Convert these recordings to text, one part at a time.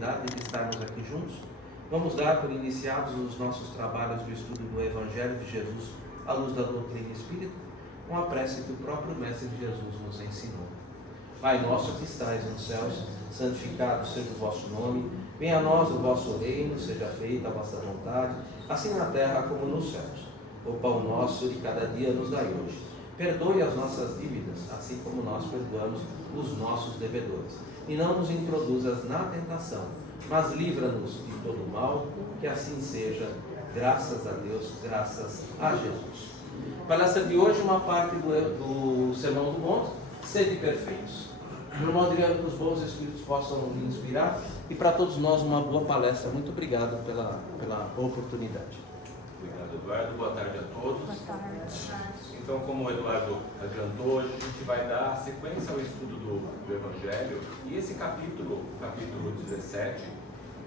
oportunidade de estarmos aqui juntos. Vamos dar por iniciados os nossos trabalhos de estudo do Evangelho de Jesus à luz da doutrina espírita, com a prece que o próprio Mestre Jesus nos ensinou. Pai nosso que estais nos céus, santificado seja o vosso nome, venha a nós o vosso reino, seja feita a vossa vontade, assim na terra como nos céus. O pão nosso de cada dia nos dai hoje. Perdoe as nossas dívidas, assim como nós perdoamos os nossos devedores. E não nos introduzas na tentação, mas livra-nos de todo mal, que assim seja, graças a Deus, graças a Jesus. Palestra de hoje, uma parte do Sermão do Monte, sede perfeitos. Meu irmão Adriano, que os bons espíritos possam me inspirar, e para todos nós uma boa palestra. Muito obrigado pela oportunidade. Obrigado, Eduardo. Boa tarde a todos. Boa tarde. Então, como o Eduardo adiantou, hoje a gente vai dar sequência ao estudo do Evangelho, e esse capítulo 17,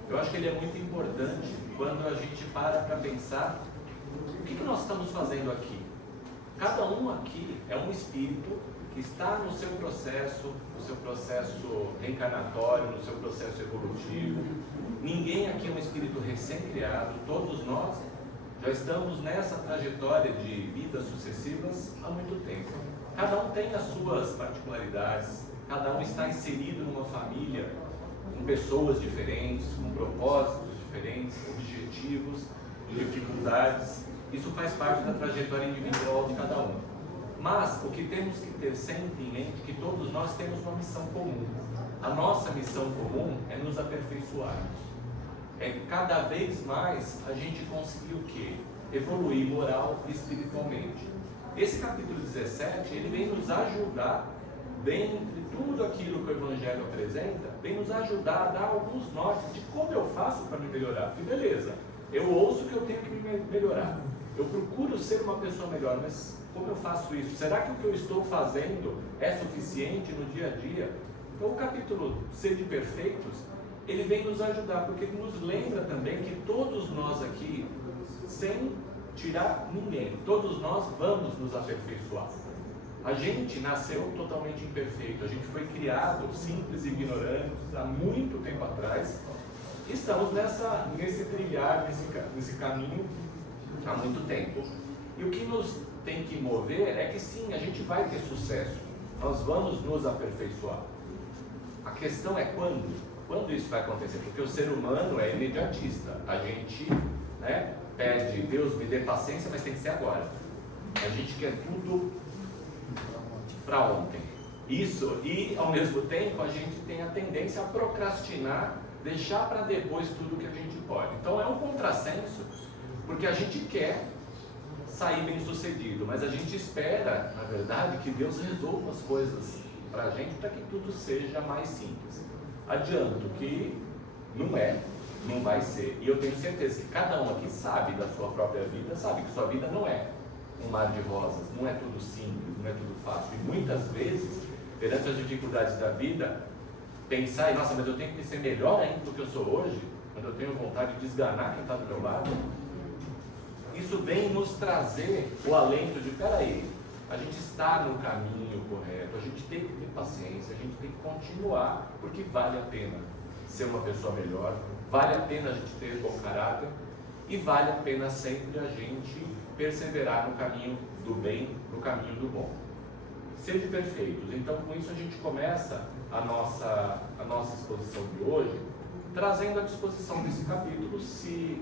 eu acho que ele é muito importante quando a gente para pensar o que nós estamos fazendo aqui. Cada um aqui é um espírito que está no seu processo reencarnatório, no seu processo evolutivo. Ninguém aqui é um espírito recém-criado, todos nós já estamos nessa trajetória de vidas sucessivas há muito tempo. Cada um tem as suas particularidades, cada um está inserido numa família com pessoas diferentes, com propósitos diferentes, objetivos, dificuldades. Isso faz parte da trajetória individual de cada um. Mas o que temos que ter sempre em mente é que todos nós temos uma missão comum. A nossa missão comum é nos aperfeiçoarmos. É cada vez mais a gente conseguir o quê? Evoluir moral e espiritualmente. Esse capítulo 17, ele vem nos ajudar, dentre tudo aquilo que o Evangelho apresenta, vem nos ajudar a dar alguns nortes de como eu faço para me melhorar. Porque beleza, eu ouço que eu tenho que me melhorar. Eu procuro ser uma pessoa melhor, mas como eu faço isso? Será que o que eu estou fazendo é suficiente no dia a dia? Então o capítulo Sede Perfeitos, ele vem nos ajudar, porque ele nos lembra também que todos nós aqui, sem tirar ninguém, todos nós vamos nos aperfeiçoar. A gente nasceu totalmente imperfeito, a gente foi criado simples e ignorantes há muito tempo atrás, e estamos nesse trilhar, nesse caminho há muito tempo. E o que nos tem que mover é que sim, a gente vai ter sucesso, nós vamos nos aperfeiçoar. A questão é quando isso vai acontecer, porque o ser humano é imediatista. A gente pede, Deus me dê paciência, mas tem que ser agora. A gente quer tudo para ontem. Isso, e ao mesmo tempo a gente tem a tendência a procrastinar, deixar para depois tudo que a gente pode. Então é um contrassenso, porque a gente quer sair bem sucedido, mas a gente espera, na verdade, que Deus resolva as coisas para a gente, para que tudo seja mais simples. Adianto que não vai ser, e eu tenho certeza que cada um aqui sabe da sua própria vida, sabe que sua vida não é um mar de rosas, não é tudo simples, não é tudo fácil, e muitas vezes, perante as dificuldades da vida, pensar, nossa, mas eu tenho que ser melhor ainda do que eu sou hoje, quando eu tenho vontade de esganar quem está do meu lado. Isso vem nos trazer o alento de, peraí, a gente está no caminho correto, a gente tem que ter paciência, a gente tem que continuar, porque vale a pena ser uma pessoa melhor, vale a pena a gente ter bom caráter, e vale a pena sempre a gente perseverar no caminho do bem, no caminho do bom. Sede perfeitos. Então, com isso a gente começa a nossa exposição de hoje, trazendo a disposição desse capítulo. Se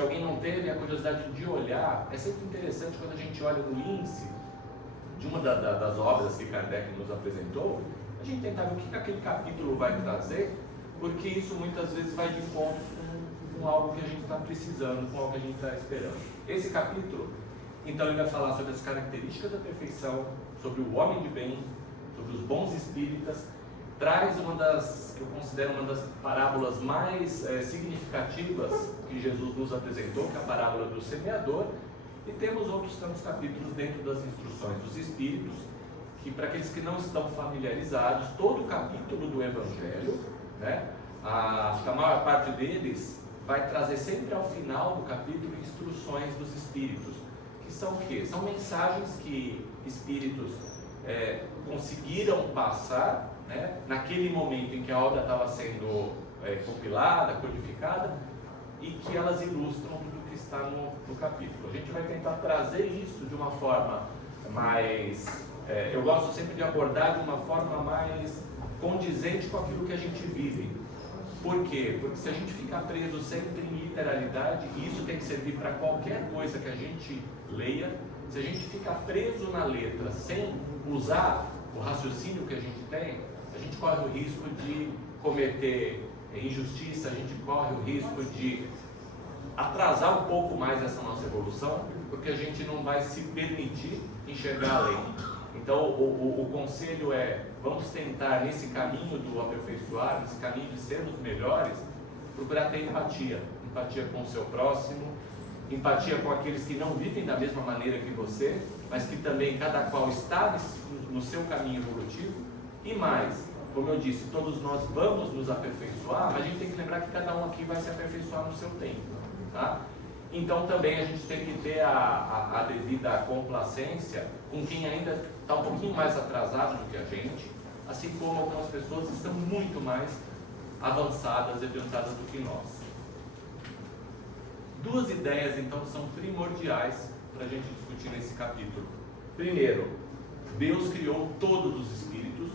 alguém não teve a curiosidade de olhar, é sempre interessante quando a gente olha no índice de uma das obras que Kardec nos apresentou, a gente tentar ver o que aquele capítulo vai trazer, porque isso muitas vezes vai de encontro com algo que a gente está precisando, com algo que a gente está esperando. Esse capítulo, então, ele vai falar sobre as características da perfeição, sobre o homem de bem, sobre os bons espíritas, traz que eu considero uma das parábolas mais significativas que Jesus nos apresentou, que é a parábola do semeador, e temos outros tantos capítulos dentro das instruções dos espíritos, que para aqueles que não estão familiarizados, todo o capítulo do Evangelho, a maior parte deles vai trazer sempre ao final do capítulo instruções dos espíritos, que são o quê? São mensagens que espíritos conseguiram passar né, naquele momento em que a obra estava sendo compilada, codificada, e que elas ilustram tudo que está no capítulo. A gente vai tentar trazer isso de uma forma mais... eu gosto sempre de abordar de uma forma mais condizente com aquilo que a gente vive. Por quê? Porque se a gente ficar preso sempre em literalidade, e isso tem que servir para qualquer coisa que a gente leia, se a gente ficar preso na letra sem usar o raciocínio que a gente tem, a gente corre o risco de cometer injustiça, a gente corre o risco de atrasar um pouco mais essa nossa evolução, porque a gente não vai se permitir enxergar além. Então o conselho é, vamos tentar nesse caminho do aperfeiçoar, nesse caminho de sermos melhores, procurar ter empatia com o seu próximo, empatia com aqueles que não vivem da mesma maneira que você, mas que também cada qual está no seu caminho evolutivo. E mais, como eu disse, todos nós vamos nos aperfeiçoar, mas a gente tem que lembrar que cada um aqui vai se aperfeiçoar no seu tempo, tá? Então também a gente tem que ter a devida complacência com quem ainda está um pouquinho mais atrasado do que a gente, assim como algumas pessoas estão muito mais avançadas e adiantadas do que nós. Duas ideias então são primordiais para a gente discutir nesse capítulo. Primeiro, Deus criou todos os espíritos,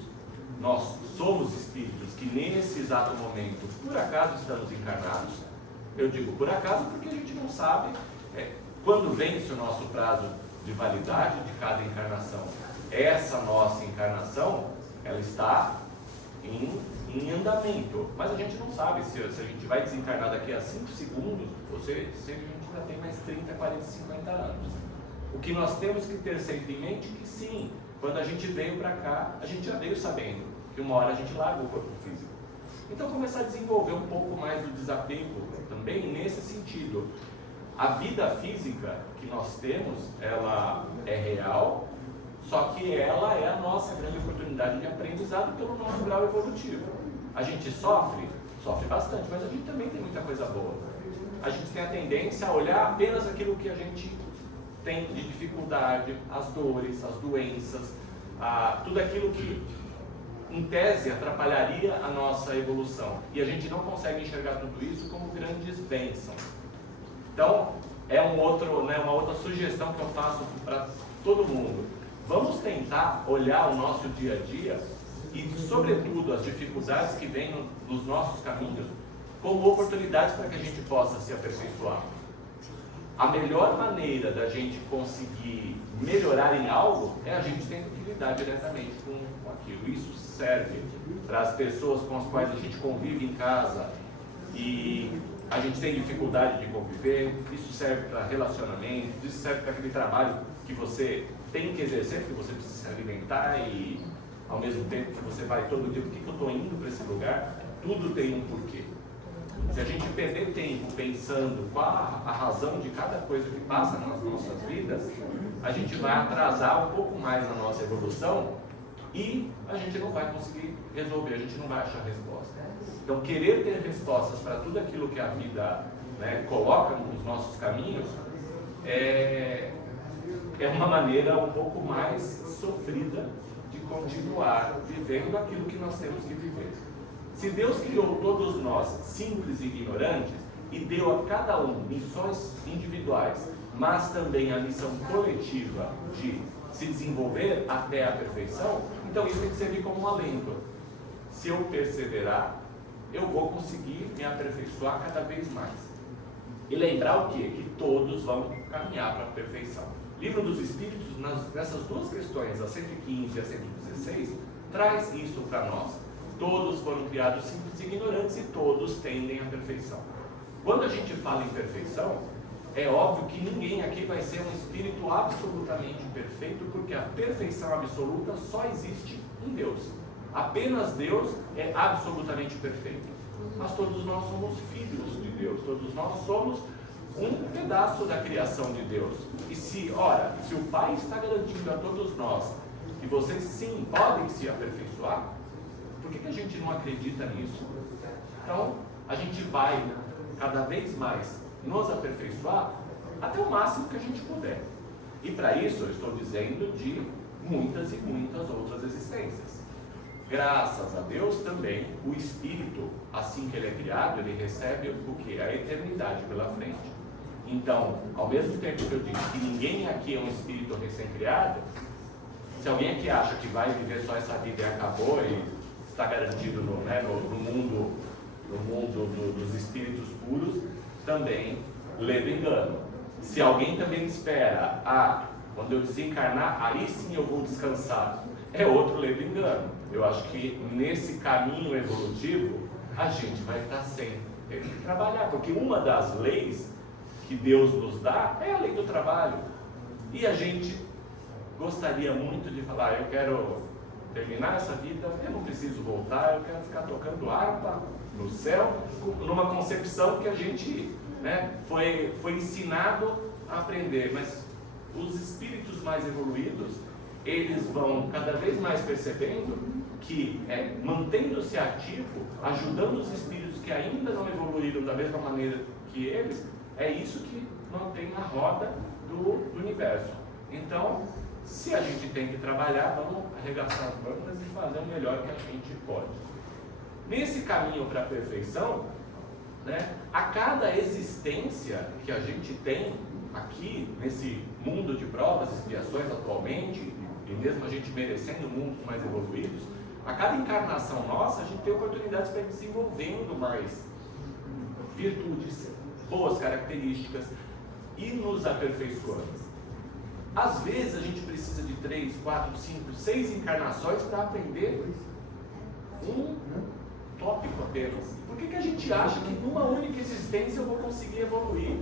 nós somos espíritos que nesse exato momento por acaso estamos encarnados. Eu digo por acaso porque a gente não sabe quando vence o nosso prazo de validade de cada encarnação. Essa nossa encarnação, ela está em andamento, mas a gente não sabe se a gente vai desencarnar daqui a 5 segundos ou se a gente ainda tem mais 30, 40, 50 anos. O que nós temos que ter sempre em mente é que sim, quando a gente veio para cá, a gente já veio sabendo que uma hora a gente larga o corpo físico. Então começar a desenvolver um pouco mais do desapego também nesse sentido. A vida física que nós temos, ela é real, só que ela é a nossa grande oportunidade de aprendizado pelo nosso grau evolutivo. A gente sofre bastante, mas a gente também tem muita coisa boa. A gente tem a tendência a olhar apenas aquilo que a gente tem de dificuldade, as dores, as doenças, tudo aquilo que em tese atrapalharia a nossa evolução. E a gente não consegue enxergar tudo isso como grandes bênçãos. Então, é uma outra sugestão que eu faço para todo mundo. Vamos tentar olhar o nosso dia a dia e, sobretudo, as dificuldades que vêm nos nossos caminhos como oportunidades para que a gente possa se aperfeiçoar. A melhor maneira da gente conseguir melhorar em algo é a gente tendo que lidar diretamente com aquilo. Isso serve para as pessoas com as quais a gente convive em casa e a gente tem dificuldade de conviver. Isso serve para relacionamento, isso serve para aquele trabalho que você tem que exercer, porque você precisa se alimentar e ao mesmo tempo que você vai todo dia, por que eu estou indo para esse lugar? Tudo tem um porquê. Se a gente perder tempo pensando qual a razão de cada coisa que passa nas nossas vidas, a gente vai atrasar um pouco mais a nossa evolução e a gente não vai conseguir resolver, a gente não vai achar resposta. Então, querer ter respostas para tudo aquilo que a vida coloca nos nossos caminhos é uma maneira um pouco mais sofrida de continuar vivendo aquilo que nós temos que viver. Se Deus criou todos nós simples e ignorantes e deu a cada um missões individuais, mas também a missão coletiva de se desenvolver até a perfeição, então isso tem que servir como um alento. Se eu perseverar, eu vou conseguir me aperfeiçoar cada vez mais. E lembrar o quê? Que todos vão caminhar para a perfeição. Livro dos Espíritos, nessas duas questões, a 115 e a 116, traz isso para nós. Todos foram criados simples e ignorantes e todos tendem à perfeição. Quando a gente fala em perfeição, é óbvio que ninguém aqui vai ser um espírito absolutamente perfeito, porque a perfeição absoluta só existe em Deus. Apenas Deus é absolutamente perfeito. Mas todos nós somos filhos de Deus, todos nós somos um pedaço da criação de Deus. E se o Pai está garantindo a todos nós que vocês sim podem se aperfeiçoar, por que a gente não acredita nisso? Então, a gente vai cada vez mais nos aperfeiçoar até o máximo que a gente puder. E para isso, eu estou dizendo de muitas e muitas outras existências. graças a Deus também, o espírito, assim que ele é criado, ele recebe o quê? A eternidade pela frente. Então, ao mesmo tempo que eu digo que ninguém aqui é um espírito recém-criado, se alguém aqui acha que vai viver só essa vida e acabou e está garantido no mundo dos espíritos puros, também lê do engano. Se alguém também espera, quando eu desencarnar, aí sim eu vou descansar, é outro lê do engano. Eu acho que nesse caminho evolutivo, a gente vai estar sempre tendo que trabalhar, porque uma das leis que Deus nos dá é a lei do trabalho. E a gente gostaria muito de falar, eu quero terminar essa vida, eu não preciso voltar, eu quero ficar tocando harpa no céu, numa concepção que a gente foi ensinado a aprender. Mas os espíritos mais evoluídos, eles vão cada vez mais percebendo que mantendo-se ativo, ajudando os espíritos que ainda não evoluíram da mesma maneira que eles, é isso que mantém a roda do universo. Então, se a gente tem que trabalhar, vamos arregaçar as mangas e fazer o melhor que a gente pode. Nesse caminho para a perfeição, a cada existência que a gente tem aqui, nesse mundo de provas e expiações atualmente, e mesmo a gente merecendo mundos mais evoluídos, a cada encarnação nossa, a gente tem oportunidades para ir desenvolvendo mais virtudes, boas características e nos aperfeiçoando. Às vezes a gente precisa de 3, 4, 5, 6 encarnações para aprender um tópico apenas. Por que a gente acha que numa única existência eu vou conseguir evoluir?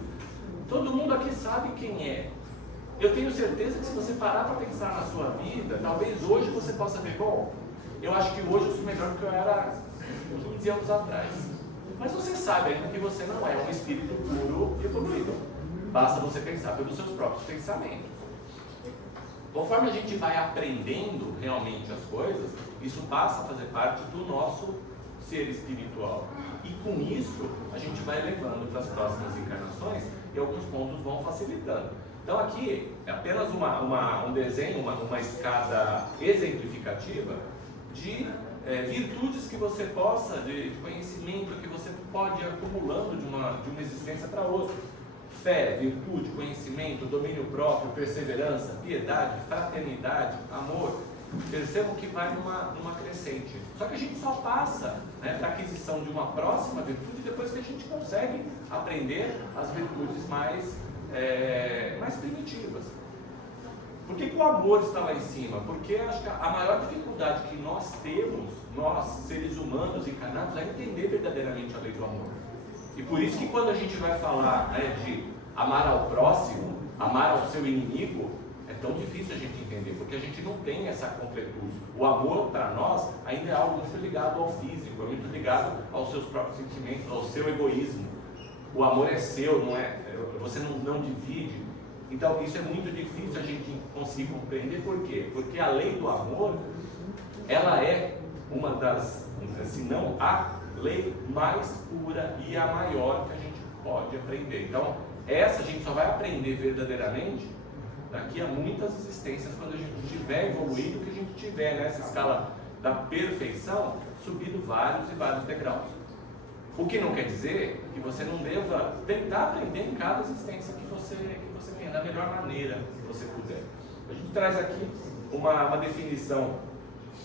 Todo mundo aqui sabe quem é. Eu tenho certeza que se você parar para pensar na sua vida, talvez hoje você possa ver, bom, eu acho que hoje eu sou melhor do que eu era 15 anos atrás. Mas você sabe ainda que você não é um espírito puro e evoluído. Basta você pensar pelos seus próprios pensamentos. Conforme a gente vai aprendendo realmente as coisas, isso passa a fazer parte do nosso ser espiritual. E com isso, a gente vai levando para as próximas encarnações e alguns pontos vão facilitando. Então aqui é apenas um desenho, uma escada exemplificativa de virtudes que você possa, de conhecimento que você pode ir acumulando de uma existência para outra. Fé, virtude, conhecimento, domínio próprio, perseverança, piedade, fraternidade, amor. Percebam que vai numa crescente. Só que a gente só passa para a aquisição de uma próxima virtude depois que a gente consegue aprender as virtudes mais primitivas. Por que o amor está lá em cima? Porque acho que a maior dificuldade que nós temos, nós seres humanos encarnados, é entender verdadeiramente a lei do amor. E por isso que quando a gente vai falar de amar ao próximo, amar ao seu inimigo, é tão difícil a gente entender, porque a gente não tem essa completude. O amor para nós ainda é algo muito ligado ao físico, é muito ligado aos seus próprios sentimentos, ao seu egoísmo. O amor é seu, não é? Você não divide. Então isso é muito difícil a gente conseguir compreender. Por quê? Porque a lei do amor, ela é uma das, se não a lei mais pura e a maior que a gente pode aprender. Então essa a gente só vai aprender verdadeiramente daqui a muitas existências, quando a gente estiver evoluído, que a gente tiver nessa escala da perfeição, subindo vários e vários degraus. O que não quer dizer que você não deva tentar aprender em cada existência que você tenha, da melhor maneira que você puder. A gente traz aqui uma definição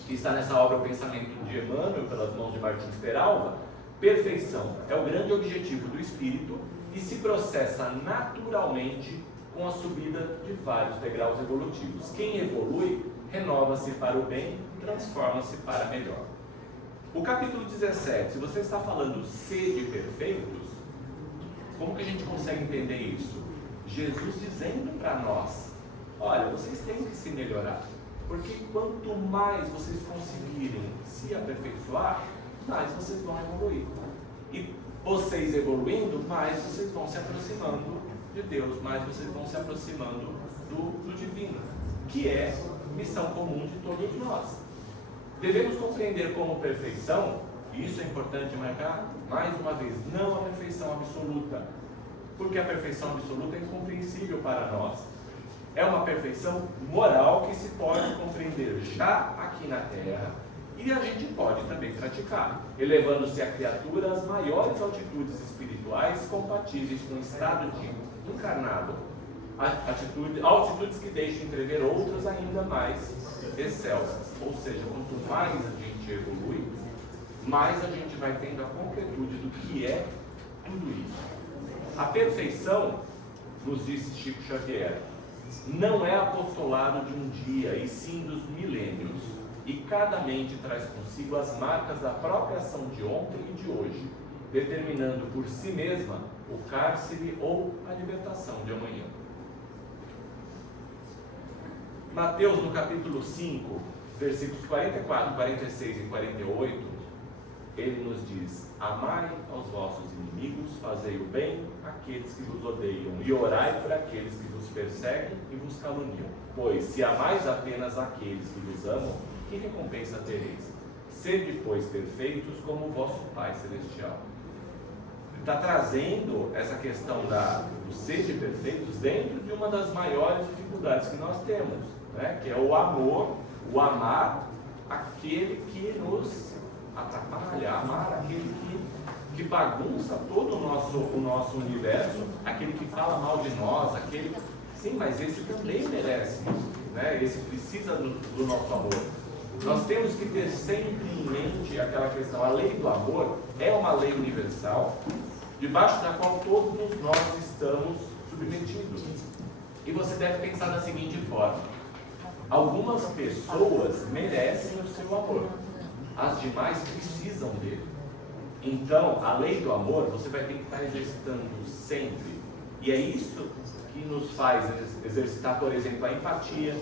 que está nessa obra O Pensamento de Emmanuel, pelas mãos de Martins Peralva. Perfeição é o grande objetivo do espírito e se processa naturalmente com a subida de vários degraus evolutivos. Quem evolui, renova-se para o bem, transforma-se para melhor. O capítulo 17, se você está falando sede perfeitos, como que a gente consegue entender isso? Jesus dizendo para nós, olha, vocês têm que se melhorar, porque quanto mais vocês conseguirem se aperfeiçoar, mais vocês vão evoluir. E vocês evoluindo, mais vocês vão se aproximando de Deus, mais vocês vão se aproximando do divino, que é missão comum de todos nós. Devemos compreender como perfeição, e isso é importante marcar, mais uma vez, não a perfeição absoluta, porque a perfeição absoluta é incompreensível para nós. É uma perfeição moral que se pode compreender já aqui na Terra E a gente pode também praticar, elevando-se a criatura às maiores altitudes espirituais compatíveis com o estado de encarnado, altitudes que deixam entrever outras ainda mais excelsas. Ou seja, quanto mais a gente evolui, mais a gente vai tendo a concretude do que é tudo isso. A perfeição, nos disse Chico Xavier, não é apostolado de um dia, e sim dos milênios. E cada mente traz consigo as marcas da própria ação de ontem e de hoje, determinando por si mesma o cárcere ou a libertação de amanhã. Mateus, no capítulo 5, versículos 44, 46 e 48, ele nos diz: amai aos vossos inimigos, fazei o bem àqueles que vos odeiam, e orai por aqueles que vos perseguem e vos caluniam. Pois, se amais apenas aqueles que vos amam, que recompensa tereis? Sede, pois, perfeitos como o vosso Pai Celestial. Está trazendo essa questão do sede perfeitos dentro de uma das maiores dificuldades que nós temos, né? Que é o amor, o amar aquele que nos atrapalha, amar aquele que bagunça todo o nosso universo, aquele que fala mal de nós, aquele... Sim, mas esse também merece, né? Esse precisa do nosso amor. Nós temos que ter sempre em mente aquela questão, a lei do amor é uma lei universal, debaixo da qual todos nós estamos submetidos. E você deve pensar da seguinte forma: algumas pessoas merecem o seu amor, as demais precisam dele. Então, a lei do amor você vai ter que estar exercitando sempre. E é isso que nos faz exercitar, por exemplo, a empatia,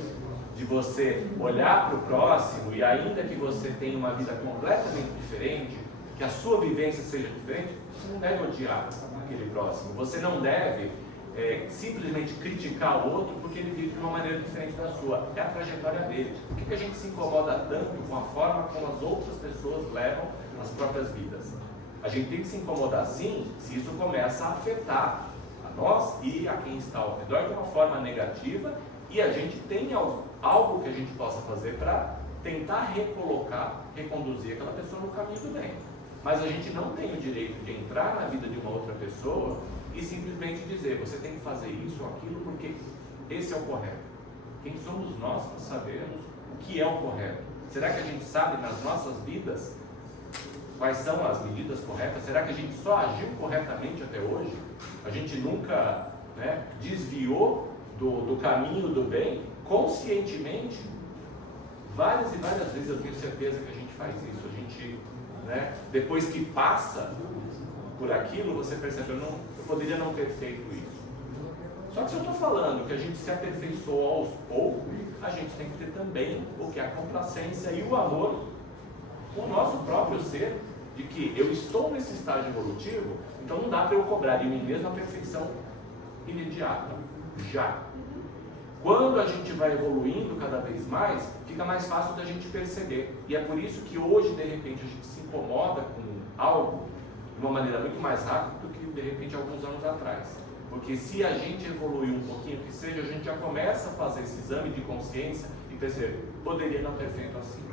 de você olhar para o próximo e ainda que você tenha uma vida completamente diferente, que a sua vivência seja diferente, você não deve odiar aquele próximo. Você não deve simplesmente criticar o outro porque ele vive de uma maneira diferente da sua. É a trajetória dele. Por que a gente se incomoda tanto com a forma como as outras pessoas levam as próprias vidas? A gente tem que se incomodar sim, se isso começa a afetar a nós e a quem está ao redor de uma forma negativa, e a gente tem algo que a gente possa fazer para tentar reconduzir aquela pessoa no caminho do bem. Mas a gente não tem o direito de entrar na vida de uma outra pessoa e simplesmente dizer, você tem que fazer isso ou aquilo porque esse é o correto. Quem somos nós para sabermos o que é o correto? Será que a gente sabe nas nossas vidas quais são as medidas corretas? Será que a gente só agiu corretamente até hoje? A gente nunca desviou do caminho do bem conscientemente? Várias e várias vezes eu tenho certeza que a gente faz isso. A gente, depois que passa por aquilo, você percebe, eu poderia não ter feito isso. Só que se eu estou falando que a gente se aperfeiçoou aos poucos, a gente tem que ter também o que é a complacência e o amor com o nosso próprio ser, de que eu estou nesse estágio evolutivo, então não dá para eu cobrar de mim mesmo a perfeição imediata, já. Quando a gente vai evoluindo cada vez mais, fica mais fácil da gente perceber. E é por isso que hoje, de repente, a gente se incomoda com algo de uma maneira muito mais rápida do que, de repente, alguns anos atrás. Porque se a gente evoluir um pouquinho, que seja, a gente já começa a fazer esse exame de consciência e perceber, poderia não ter feito assim.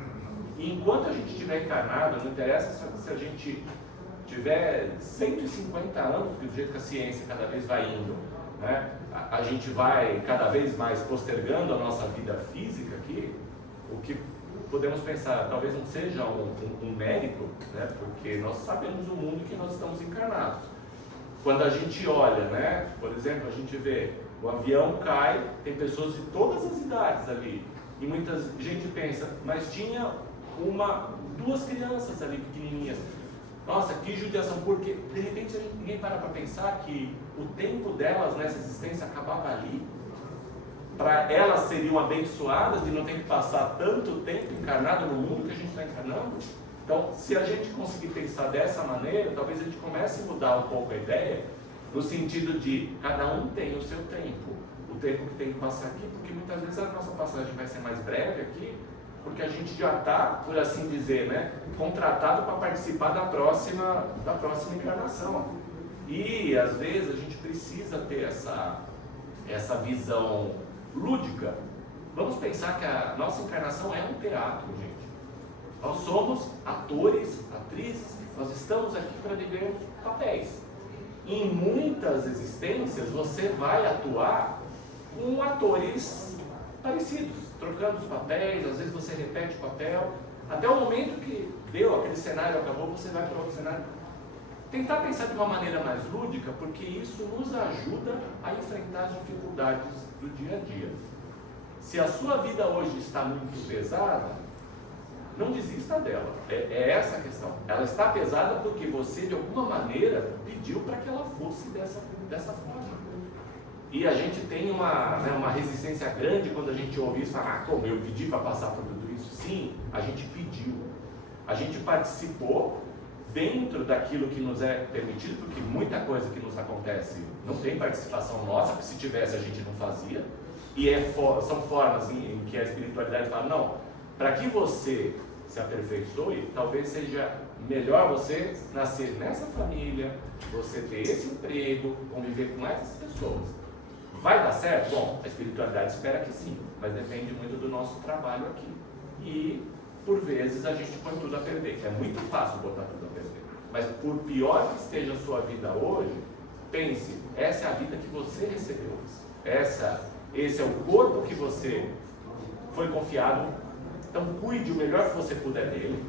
E enquanto a gente estiver encarnado, não interessa se a gente tiver 150 anos, porque do jeito que a ciência cada vez vai indo, a gente vai cada vez mais postergando a nossa vida física aqui, o que podemos pensar, talvez não seja um mérito, porque nós sabemos o mundo que nós estamos encarnados. Quando a gente olha, por exemplo, a gente vê o avião cai, tem pessoas de todas as idades ali, e muita gente pensa, mas tinha duas crianças ali pequenininhas. Nossa, que judiação, porque de repente ninguém para pensar que o tempo delas nessa existência acabava ali. Para elas seriam abençoadas de não ter que passar tanto tempo encarnado no mundo que a gente está encarnando. Então, se a gente conseguir pensar dessa maneira, talvez a gente comece a mudar um pouco a ideia, no sentido de cada um tem o seu tempo, o tempo que tem que passar aqui, porque muitas vezes a nossa passagem vai ser mais breve aqui, porque a gente já está, por assim dizer, contratado para participar da próxima encarnação. E às vezes a gente precisa ter essa visão lúdica. Vamos pensar que a nossa encarnação é um teatro, gente. Nós somos atores, atrizes, nós estamos aqui para vivermos papéis. Em muitas existências você vai atuar com atores parecidos, trocando os papéis, às vezes você repete o papel, até o momento que deu, aquele cenário acabou, você vai para outro cenário. Tentar pensar de uma maneira mais lúdica, porque isso nos ajuda a enfrentar as dificuldades do dia a dia. Se a sua vida hoje está muito pesada, não desista dela. É essa a questão. Ela está pesada porque você, de alguma maneira, pediu para que ela fosse dessa forma. E a gente tem uma resistência grande quando a gente ouve isso, fala, como eu pedi para passar por tudo isso? Sim, a gente pediu. A gente participou dentro daquilo que nos é permitido, porque muita coisa que nos acontece não tem participação nossa, porque se tivesse a gente não fazia. E são formas em que a espiritualidade fala, não, para que você se aperfeiçoe, talvez seja melhor você nascer nessa família, você ter esse emprego, conviver com essas pessoas. Vai dar certo? Bom, a espiritualidade espera que sim, mas depende muito do nosso trabalho aqui. E, por vezes, a gente põe tudo a perder, que é muito fácil botar tudo a perder. Mas, por pior que esteja a sua vida hoje, pense, essa é a vida que você recebeu. Esse é o corpo que você foi confiado. Então, cuide o melhor que você puder dele.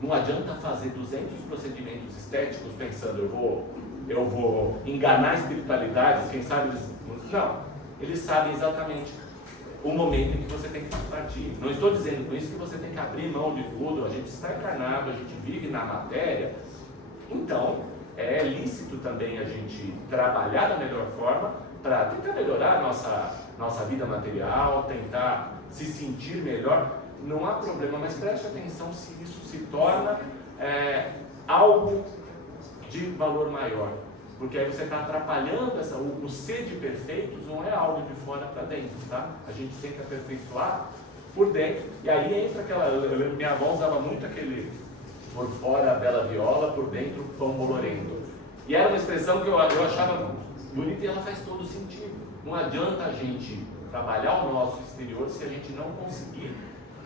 Não adianta fazer 200 procedimentos estéticos pensando, eu vou enganar a espiritualidade, quem sabe eles... Não, eles sabem exatamente o momento em que você tem que partir. Não estou dizendo com isso que você tem que abrir mão de tudo, a gente está encarnado, a gente vive na matéria, então é lícito também a gente trabalhar da melhor forma para tentar melhorar a nossa vida material, tentar se sentir melhor. Não há problema, mas preste atenção se isso se torna algo de valor maior. Porque aí você está atrapalhando o ser de perfeitos, não é algo de fora para dentro, tá? A gente tem que aperfeiçoar por dentro. E aí entra eu lembro, minha avó usava muito aquele, por fora a bela viola, por dentro o pão bolorento. E era uma expressão que eu achava bonita e ela faz todo sentido. Não adianta a gente trabalhar o nosso exterior se a gente não conseguir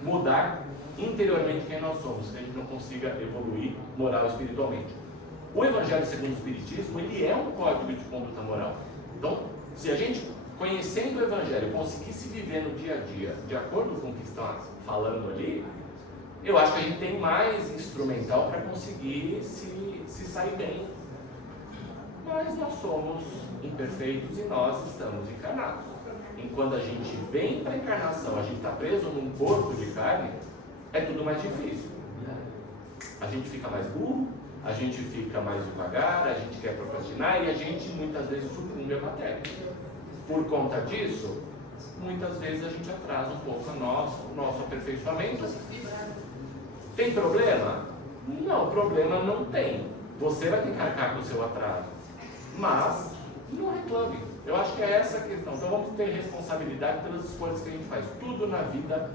mudar interiormente quem nós somos, se a gente não consiga evoluir moral e espiritualmente. O Evangelho segundo o Espiritismo, ele é um código de conduta moral. Então, se a gente, conhecendo o Evangelho, conseguisse viver no dia a dia, de acordo com o que está falando ali, eu acho que a gente tem mais instrumental para conseguir se sair bem. Mas nós somos imperfeitos e nós estamos encarnados. Enquanto a gente vem para a encarnação, a gente está preso num corpo de carne, é tudo mais difícil. A gente fica mais burro, a gente fica mais devagar, a gente quer procrastinar e a gente muitas vezes sucumbe à matéria. Por conta disso, muitas vezes a gente atrasa um pouco o nosso aperfeiçoamento. Tem problema? Não, problema não tem. Você vai ter que arcar com o seu atraso. Mas, não reclame. Eu acho que é essa a questão. Então vamos ter responsabilidade pelas escolhas que a gente faz. Tudo na vida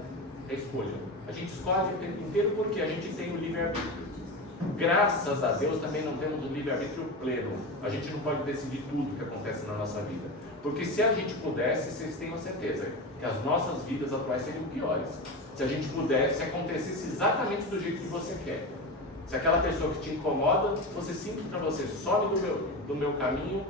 é escolha. A gente escolhe o tempo inteiro porque a gente tem o livre-arbítrio. Graças a Deus também não temos o livre-arbítrio pleno. A gente não pode decidir tudo que acontece na nossa vida. Porque se a gente pudesse, vocês tenham certeza que as nossas vidas atuais seriam piores. Se a gente pudesse, acontecesse exatamente do jeito que você quer. Se aquela pessoa que te incomoda, você simples para você, sobe do meu caminho,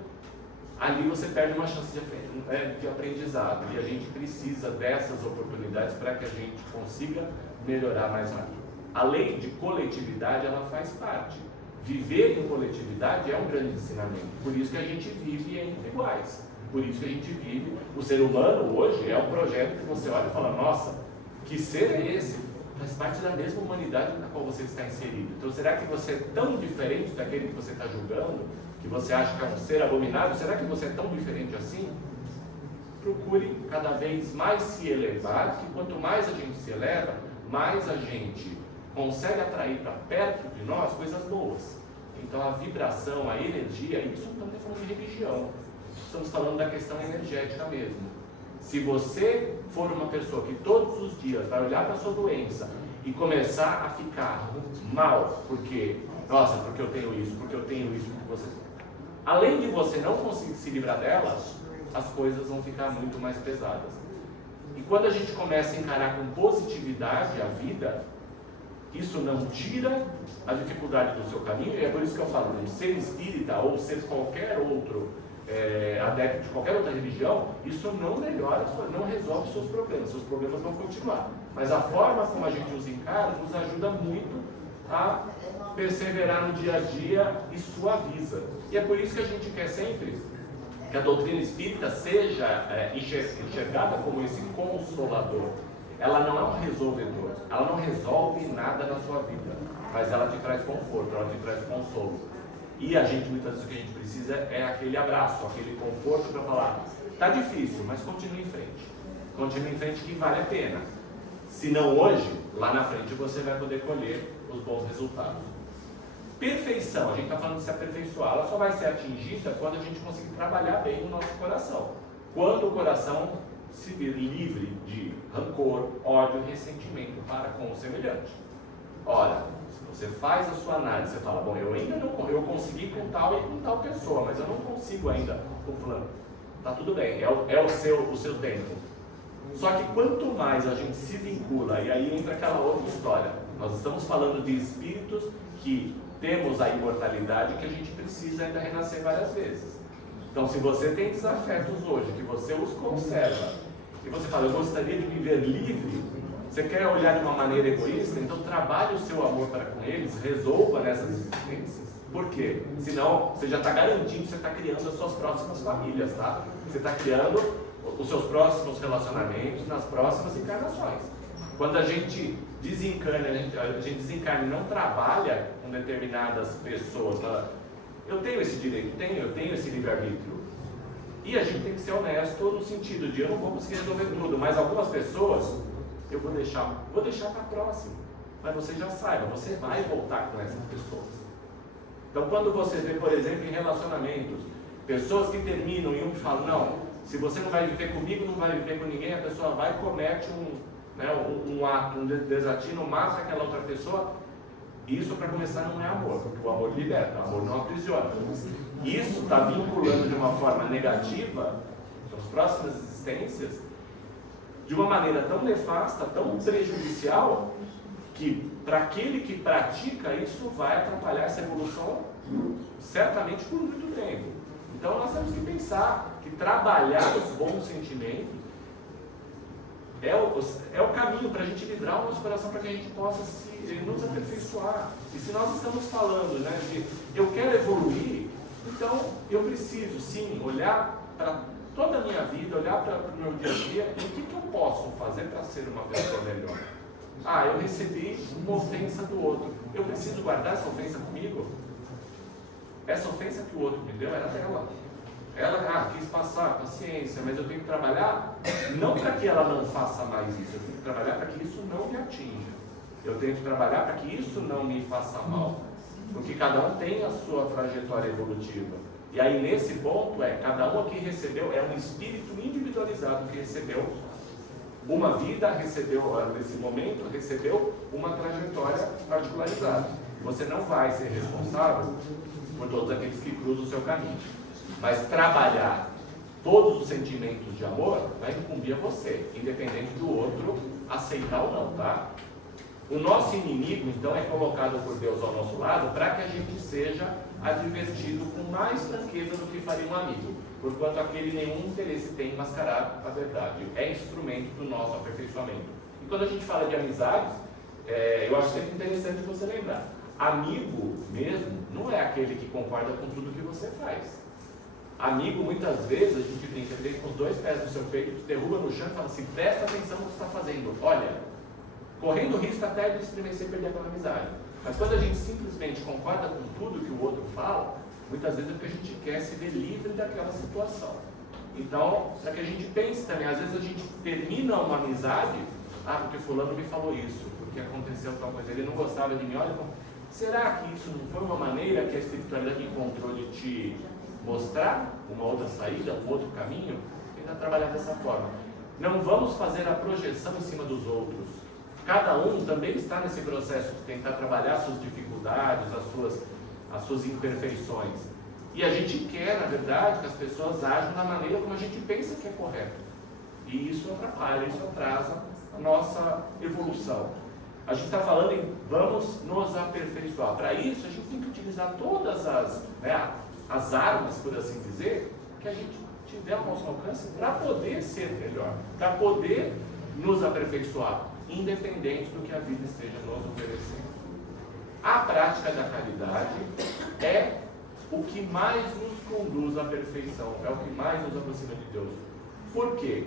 ali você perde uma chance de aprendizado. E a gente precisa dessas oportunidades para que a gente consiga melhorar mais rápido. A lei de coletividade, ela faz parte. Viver em coletividade é um grande ensinamento. Por isso que a gente vive entre iguais. Por isso que a gente vive. O ser humano hoje é um projeto que você olha e fala, nossa, que ser é esse? Faz parte da mesma humanidade na qual você está inserido. Então será que você é tão diferente daquele que você está julgando? Que você acha que é um ser abominável? Será que você é tão diferente assim? Procure cada vez mais se elevar, que quanto mais a gente se eleva, mais a gente consegue atrair para perto de nós coisas boas. Então a vibração, a energia, isso não estamos falando de religião, estamos falando da questão energética mesmo. Se você for uma pessoa que todos os dias vai olhar para a sua doença e começar a ficar mal, porque eu tenho isso, porque você... Além de você não conseguir se livrar dela, as coisas vão ficar muito mais pesadas. E quando a gente começa a encarar com positividade a vida, Isso não tira a dificuldade do seu caminho, e é por isso que eu falo, ser espírita ou ser qualquer outro adepto de qualquer outra religião, isso não melhora, não resolve os seus problemas vão continuar. Mas a forma como a gente os encara nos ajuda muito a perseverar no dia a dia e suaviza. E é por isso que a gente quer sempre que a doutrina espírita seja enxergada como esse consolador. Ela não é um resolvedor, ela não resolve nada na sua vida, mas ela te traz conforto, ela te traz consolo. E a gente, muitas vezes, o que a gente precisa é aquele abraço, aquele conforto para falar, tá difícil, mas continue em frente. Continue em frente que vale a pena. Se não hoje, lá na frente você vai poder colher os bons resultados. Perfeição, a gente está falando de se aperfeiçoar, ela só vai ser atingida quando a gente conseguir trabalhar bem o nosso coração. Quando o coração se vir livre de rancor, ódio e ressentimento para com o semelhante. Ora, se você faz a sua análise, você fala, bom, eu ainda não, eu consegui com tal e com tal pessoa, mas eu não consigo ainda com fulano. Tá tudo bem, é o seu tempo. Só que quanto mais a gente se vincula, e aí entra aquela outra história, nós estamos falando de espíritos que temos a imortalidade que a gente precisa ainda renascer várias vezes. Então, se você tem desafetos hoje, que você os conserva, e você fala, eu gostaria de viver livre, você quer olhar de uma maneira egoísta, então trabalhe o seu amor para com eles, resolva nessas existências. Por quê? Senão, você já está garantindo que você está criando as suas próximas famílias, tá? Você está criando os seus próximos relacionamentos nas próximas encarnações. Quando a gente desencarna, a gente desencarna e não trabalha com determinadas pessoas, eu tenho esse direito, eu tenho esse livre-arbítrio. E a gente tem que ser honesto no sentido de eu não vou conseguir resolver tudo, mas algumas pessoas eu vou deixar para próximo. Mas você já saiba, você vai voltar com essas pessoas. Então quando você vê, por exemplo, em relacionamentos, pessoas que terminam e um fala, não, se você não vai viver comigo, não vai viver com ninguém, a pessoa vai e comete um ato, um desatino, mata aquela outra pessoa. Isso, para começar, não é amor, porque o amor liberta, o amor não aprisiona. Isso está vinculando de uma forma negativa as próximas existências, de uma maneira tão nefasta, tão prejudicial, que para aquele que pratica isso vai atrapalhar essa evolução certamente por muito tempo. Então nós temos que pensar que trabalhar os bons sentimentos é o caminho para a gente livrar o nosso coração, para que a gente possa nos aperfeiçoar. E se nós estamos falando de eu quero evoluir, então eu preciso sim olhar para toda a minha vida, olhar para o meu dia a dia e o que eu posso fazer para ser uma pessoa melhor. Eu recebi uma ofensa do outro, eu preciso guardar essa ofensa comigo? Essa ofensa que o outro me deu era dela. Ela quis passar, paciência, mas eu tenho que trabalhar não para que ela não faça mais isso, eu tenho que trabalhar para que isso não me atinja. Eu tenho que trabalhar para que isso não me faça mal, porque cada um tem a sua trajetória evolutiva. E aí nesse ponto cada um aqui recebeu, é um espírito individualizado que recebeu uma vida, nesse momento, recebeu uma trajetória particularizada. Você não vai ser responsável por todos aqueles que cruzam o seu caminho. Mas trabalhar todos os sentimentos de amor vai incumbir a você, independente do outro aceitar ou não, tá? O nosso inimigo, então, é colocado por Deus ao nosso lado para que a gente seja advertido com mais franqueza do que faria um amigo, porquanto aquele nenhum interesse tem em mascarar a verdade. É instrumento do nosso aperfeiçoamento. E quando a gente fala de amizades, eu acho sempre interessante você lembrar. Amigo mesmo não é aquele que concorda com tudo que você faz. Amigo, muitas vezes, a gente tem que ver com os dois pés no seu peito, te derruba no chão e fala assim, presta atenção no que você está fazendo. Olha, correndo risco até de estremecer e perder aquela amizade. Mas quando a gente simplesmente concorda com tudo que o outro fala, muitas vezes é porque a gente quer se ver livre daquela situação. Então, para que a gente pense também, às vezes a gente termina uma amizade, porque fulano me falou isso, porque aconteceu tal coisa, ele não gostava de mim, olha, será que isso não foi uma maneira que a espiritualidade encontrou de te mostrar uma outra saída, um outro caminho? Tentar trabalhar dessa forma. Não vamos fazer a projeção em cima dos outros. Cada um também está nesse processo de tentar trabalhar suas dificuldades, as suas imperfeições. E a gente quer, na verdade, que as pessoas ajam da maneira como a gente pensa que é correto. E isso atrapalha, isso atrasa a nossa evolução. A gente está falando em vamos nos aperfeiçoar. Para isso, a gente tem que utilizar todas as armas, por assim dizer, que a gente tiver ao nosso alcance para poder ser melhor, para poder nos aperfeiçoar, independente do que a vida esteja nos oferecendo. A prática da caridade é o que mais nos conduz à perfeição, é o que mais nos aproxima de Deus. Por quê?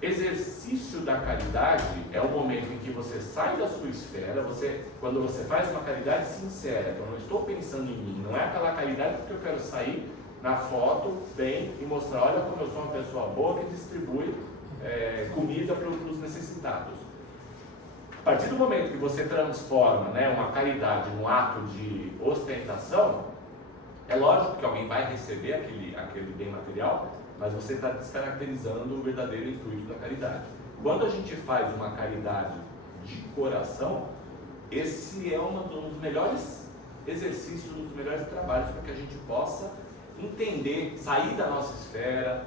Exercício da caridade é o momento em que você sai da sua esfera, quando você faz uma caridade sincera, eu não estou pensando em mim, não é aquela caridade porque eu quero sair na foto bem e mostrar, olha como eu sou uma pessoa boa que distribui comida para os necessitados. A partir do momento que você transforma uma caridade num ato de ostentação, é lógico que alguém vai receber aquele bem material, mas você está descaracterizando o verdadeiro intuito da caridade. Quando a gente faz uma caridade de coração, esse é um dos melhores exercícios, um dos melhores trabalhos para que a gente possa entender, sair da nossa esfera,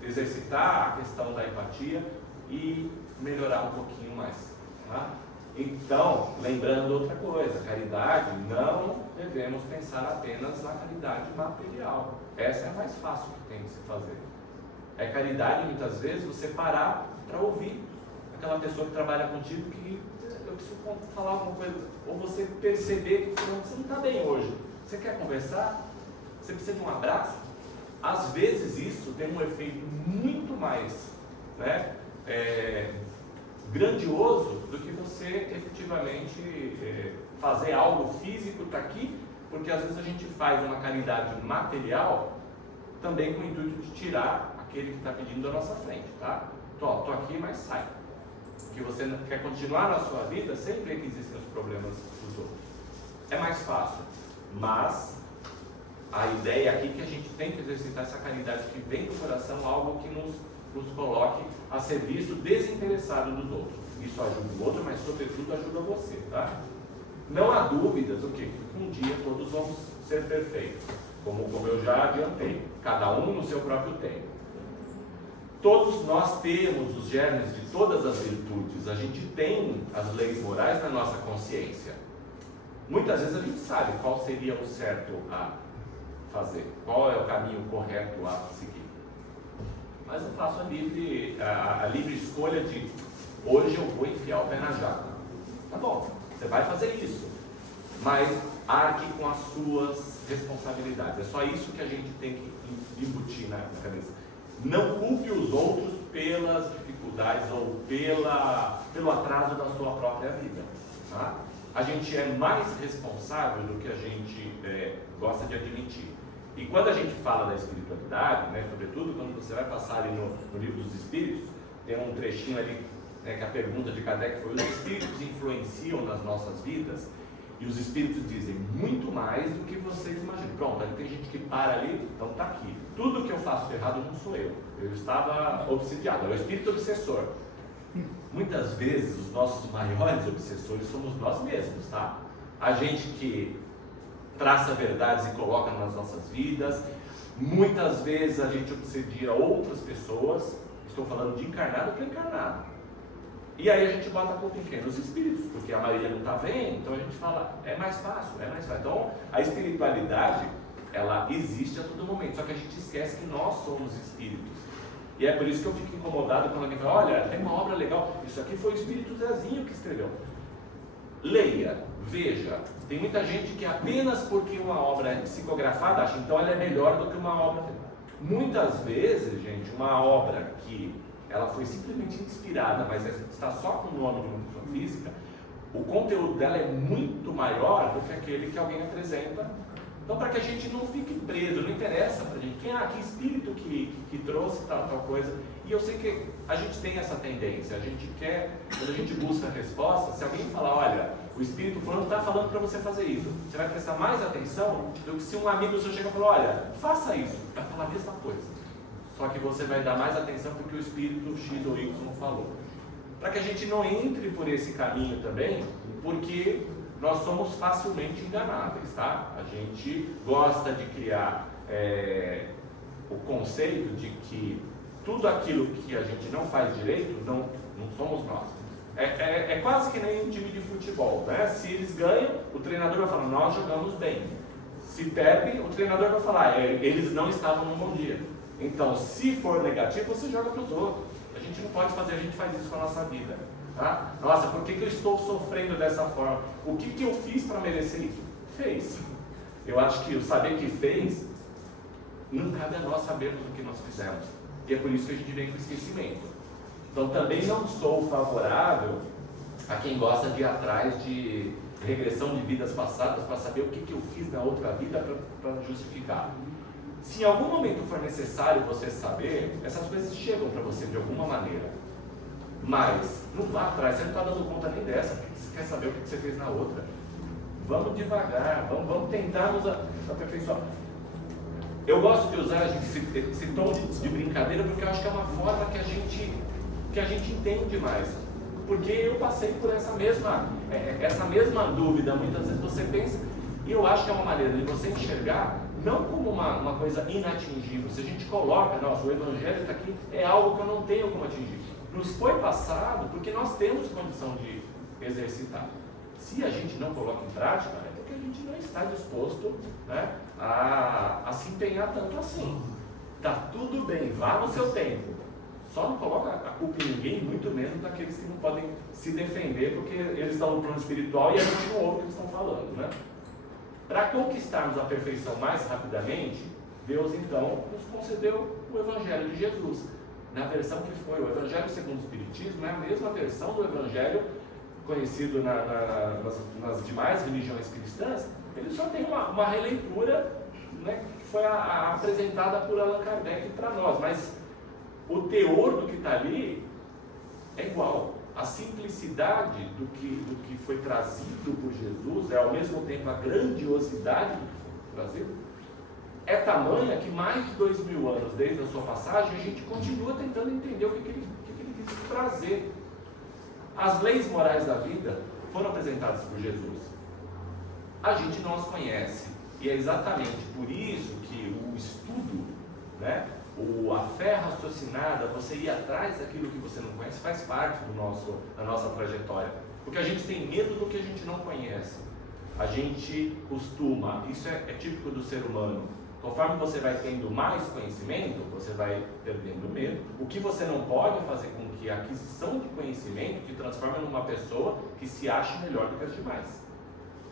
exercitar a questão da empatia e melhorar um pouquinho mais. Tá? Então, lembrando outra coisa, caridade, não devemos pensar apenas na caridade material. Essa é a mais fácil que tem de se fazer. É caridade, muitas vezes, você parar para ouvir aquela pessoa que trabalha contigo que eu preciso falar alguma coisa, ou você perceber que você não está bem hoje. Você quer conversar? Você precisa de um abraço? Às vezes isso tem um efeito muito mais grandioso do que você efetivamente fazer algo físico, está aqui, porque às vezes a gente faz uma caridade material também com o intuito de tirar aquele que está pedindo da nossa frente, tá? Tô aqui, mas sai. Porque você quer continuar na sua vida sem ver que existem os problemas dos outros. É mais fácil, mas a ideia aqui é que a gente tem que exercitar essa caridade que vem do coração, algo que nos coloque a serviço desinteressado dos outros. Isso ajuda o outro, mas sobretudo ajuda você, tá? Não há dúvidas que um dia todos vamos ser perfeitos, como eu já adiantei, cada um no seu próprio tempo. Todos nós temos os germes de todas as virtudes, a gente tem as leis morais na nossa consciência. Muitas vezes a gente sabe qual seria o certo a fazer, qual é o caminho correto a seguir. Mas eu faço a livre escolha de hoje eu vou enfiar o pé na jaca. Tá bom, você vai fazer isso, mas arque com as suas responsabilidades. É só isso que a gente tem que embutir na cabeça. Não culpe os outros pelas dificuldades ou pelo atraso da sua própria vida. Tá? A gente é mais responsável do que a gente gosta de admitir. E quando a gente fala da espiritualidade, sobretudo quando você vai passar ali no livro dos Espíritos, tem um trechinho ali, que a pergunta de Kardec foi: os Espíritos influenciam nas nossas vidas? E os Espíritos dizem muito mais do que vocês imaginam. Pronto, ali tem gente que para ali, então está aqui. Tudo que eu faço de errado não sou eu. Eu estava obsidiado, é o Espírito obsessor. Muitas vezes os nossos maiores obsessores somos nós mesmos, tá? A gente que traça verdades e coloca nas nossas vidas. Muitas vezes a gente obsedia outras pessoas. Estou falando de encarnado para encarnado. E aí a gente bota a culpa em quem? Nos espíritos, porque a Maria não está vendo, então a gente fala, é mais fácil. Então a espiritualidade, ela existe a todo momento, só que a gente esquece que nós somos espíritos. E é por isso que eu fico incomodado quando alguém fala, olha, tem uma obra legal, isso aqui foi o Espírito Zezinho que escreveu. Leia, veja, tem muita gente que apenas porque uma obra é psicografada acha, então ela é melhor do que uma obra. Muitas vezes, gente, uma obra que ela foi simplesmente inspirada, mas está só com o nome de uma pessoa física, o conteúdo dela é muito maior do que aquele que alguém apresenta. Então, para que a gente não fique preso, não interessa para a gente, que espírito que trouxe tal coisa. E eu sei que a gente tem essa tendência, a gente quer, quando a gente busca a resposta, se alguém falar, olha, o espírito fulano está falando para você fazer isso, você vai prestar mais atenção do que se um amigo seu chega e falar, olha, faça isso, vai falar a mesma coisa. Só que você vai dar mais atenção porque o espírito X ou Y falou. Para que a gente não entre por esse caminho também, porque nós somos facilmente enganáveis, tá? A gente gosta de criar o conceito de que tudo aquilo que a gente não faz direito, não somos nós. É quase que nem um time de futebol, né? Se eles ganham, o treinador vai falar, nós jogamos bem. Se perdem, o treinador vai falar, eles não estavam num bom dia. Então, se for negativo, você joga para os outros. A gente não pode fazer, a gente faz isso com a nossa vida. Tá? Nossa, por que eu estou sofrendo dessa forma? O que eu fiz para merecer isso? Fez. Eu acho que o saber que fez, não cabe a nós sabermos o que nós fizemos. E é por isso que a gente vem com esquecimento. Então também não sou favorável a quem gosta de ir atrás de regressão de vidas passadas para saber o que eu fiz na outra vida para justificar. Se em algum momento for necessário você saber, essas coisas chegam para você de alguma maneira. Mas não vá atrás, você não está dando conta nem dessa, porque você quer saber o que você fez na outra. Vamos devagar, vamos tentar nos aperfeiçoar. Eu gosto de usar esse tom de brincadeira porque eu acho que é uma forma que a gente entende mais. Porque eu passei por essa mesma dúvida, muitas vezes você pensa, e eu acho que é uma maneira de você enxergar não como uma coisa inatingível. Se a gente coloca, nossa, o Evangelho está aqui, é algo que eu não tenho como atingir. Nos foi passado porque nós temos condição de exercitar. Se a gente não coloca em prática, é porque a gente não está disposto, né, a se empenhar tanto assim. Está tudo bem, vá no seu tempo. Só não coloca a culpa em ninguém, muito menos daqueles que não podem se defender porque eles estão no plano espiritual e a gente não ouve o que eles estão falando, né? Para conquistarmos a perfeição mais rapidamente, Deus então nos concedeu o Evangelho de Jesus. Na versão que foi o Evangelho segundo o Espiritismo, é a mesma versão do Evangelho conhecido nas demais religiões cristãs. Ele só tem uma releitura, né, que foi apresentada por Allan Kardec para nós, mas o teor do que está ali é igual. A simplicidade do que foi trazido por Jesus é ao mesmo tempo a grandiosidade do que foi trazido. É tamanha que mais de 2000 anos desde a sua passagem a gente continua tentando entender o que ele quis trazer. As leis morais da vida foram apresentadas por Jesus. A gente não as conhece e é exatamente por isso que o estudo, né, a fé raciocinada, você ir atrás daquilo que você não conhece, faz parte da nossa trajetória. Porque a gente tem medo do que a gente não conhece. A gente costuma, isso é típico do ser humano, conforme você vai tendo mais conhecimento, você vai perdendo medo. O que você não pode fazer com que a aquisição de conhecimento te transforme numa pessoa que se ache melhor do que as demais.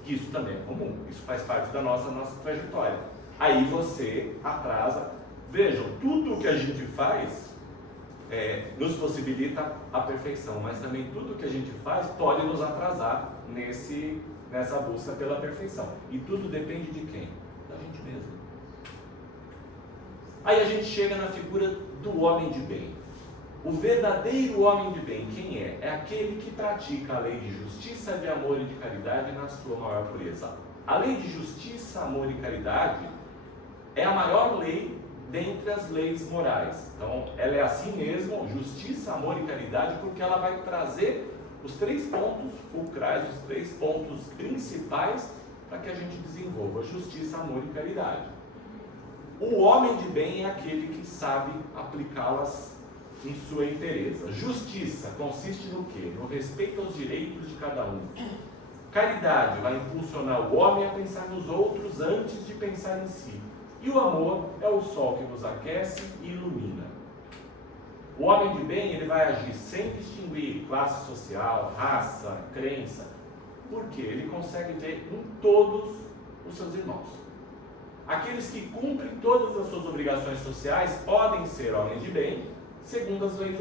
Isso também é comum, isso faz parte da nossa trajetória. Aí você atrasa. Vejam, tudo o que a gente faz nos possibilita a perfeição, mas também tudo o que a gente faz pode nos atrasar nessa busca pela perfeição. E tudo depende de quem? Da gente mesmo. Aí a gente chega na figura do homem de bem. O verdadeiro homem de bem, quem é? É aquele que pratica a lei de justiça, de amor e de caridade na sua maior pureza. A lei de justiça, amor e caridade é a maior lei dentre as leis morais. Então, ela é assim mesmo, justiça, amor e caridade, porque ela vai trazer os 3 pontos fulcrais, os 3 pontos principais para que a gente desenvolva justiça, amor e caridade. O homem de bem é aquele que sabe aplicá-las em sua inteireza. Justiça consiste no quê? No respeito aos direitos de cada um. Caridade vai impulsionar o homem a pensar nos outros antes de pensar em si. E o amor é o sol que nos aquece e ilumina. O homem de bem, ele vai agir sem distinguir classe social, raça, crença, porque ele consegue ver em todos os seus irmãos. Aqueles que cumprem todas as suas obrigações sociais podem ser homens de bem, segundo as leis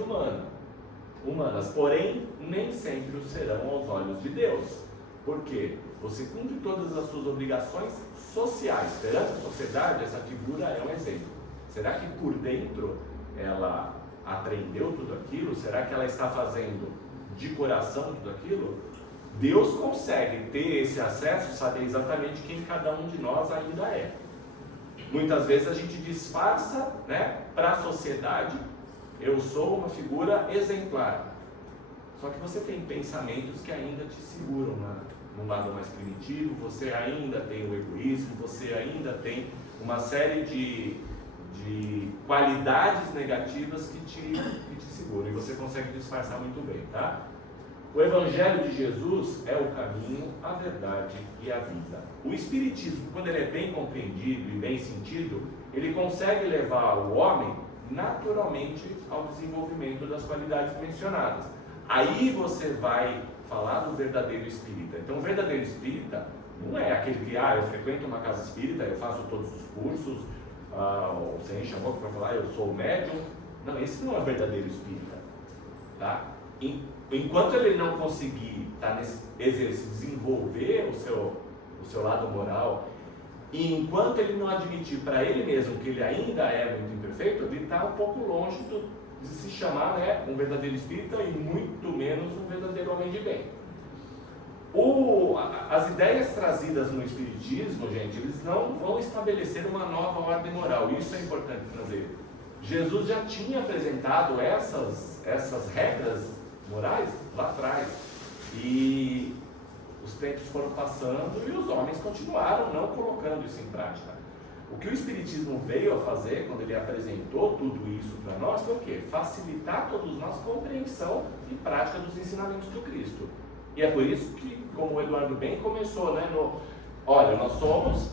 humanas, porém, nem sempre o serão aos olhos de Deus. Por quê? Você cumpre todas as suas obrigações sociais. Perante a sociedade, essa figura é um exemplo. Será que por dentro ela aprendeu tudo aquilo? Será que ela está fazendo de coração tudo aquilo? Deus consegue ter esse acesso, saber exatamente quem cada um de nós ainda é. Muitas vezes a gente disfarça, né, para a sociedade, eu sou uma figura exemplar. Só que você tem pensamentos que ainda te seguram no lado mais primitivo, você ainda tem o egoísmo, você ainda tem uma série de qualidades negativas que te seguram, e você consegue disfarçar muito bem, tá? O Evangelho de Jesus é o caminho, a verdade e a vida. O Espiritismo, quando ele é bem compreendido e bem sentido, ele consegue levar o homem naturalmente ao desenvolvimento das qualidades mencionadas. Aí você vai falar do verdadeiro espírita. Então, o verdadeiro espírita não é aquele que, eu frequento uma casa espírita, eu faço todos os cursos, você enche a boca para falar, eu sou médium. Não, esse não é o verdadeiro espírita. Tá? Enquanto ele não conseguir desenvolver o seu lado moral, e enquanto ele não admitir para ele mesmo que ele ainda é muito imperfeito, ele está um pouco longe de se chamar, né, um verdadeiro espírita e muito menos um verdadeiro homem de bem. As ideias trazidas no Espiritismo, gente, eles não vão estabelecer uma nova ordem moral. Isso é importante trazer. Jesus já tinha apresentado essas regras morais lá atrás, e os tempos foram passando e os homens continuaram não colocando isso em prática. O que o Espiritismo veio a fazer, quando ele apresentou tudo isso para nós, foi o quê? Facilitar a todos nós a compreensão e prática dos ensinamentos do Cristo. E é por isso que, como o Eduardo bem começou, né, olha, nós somos,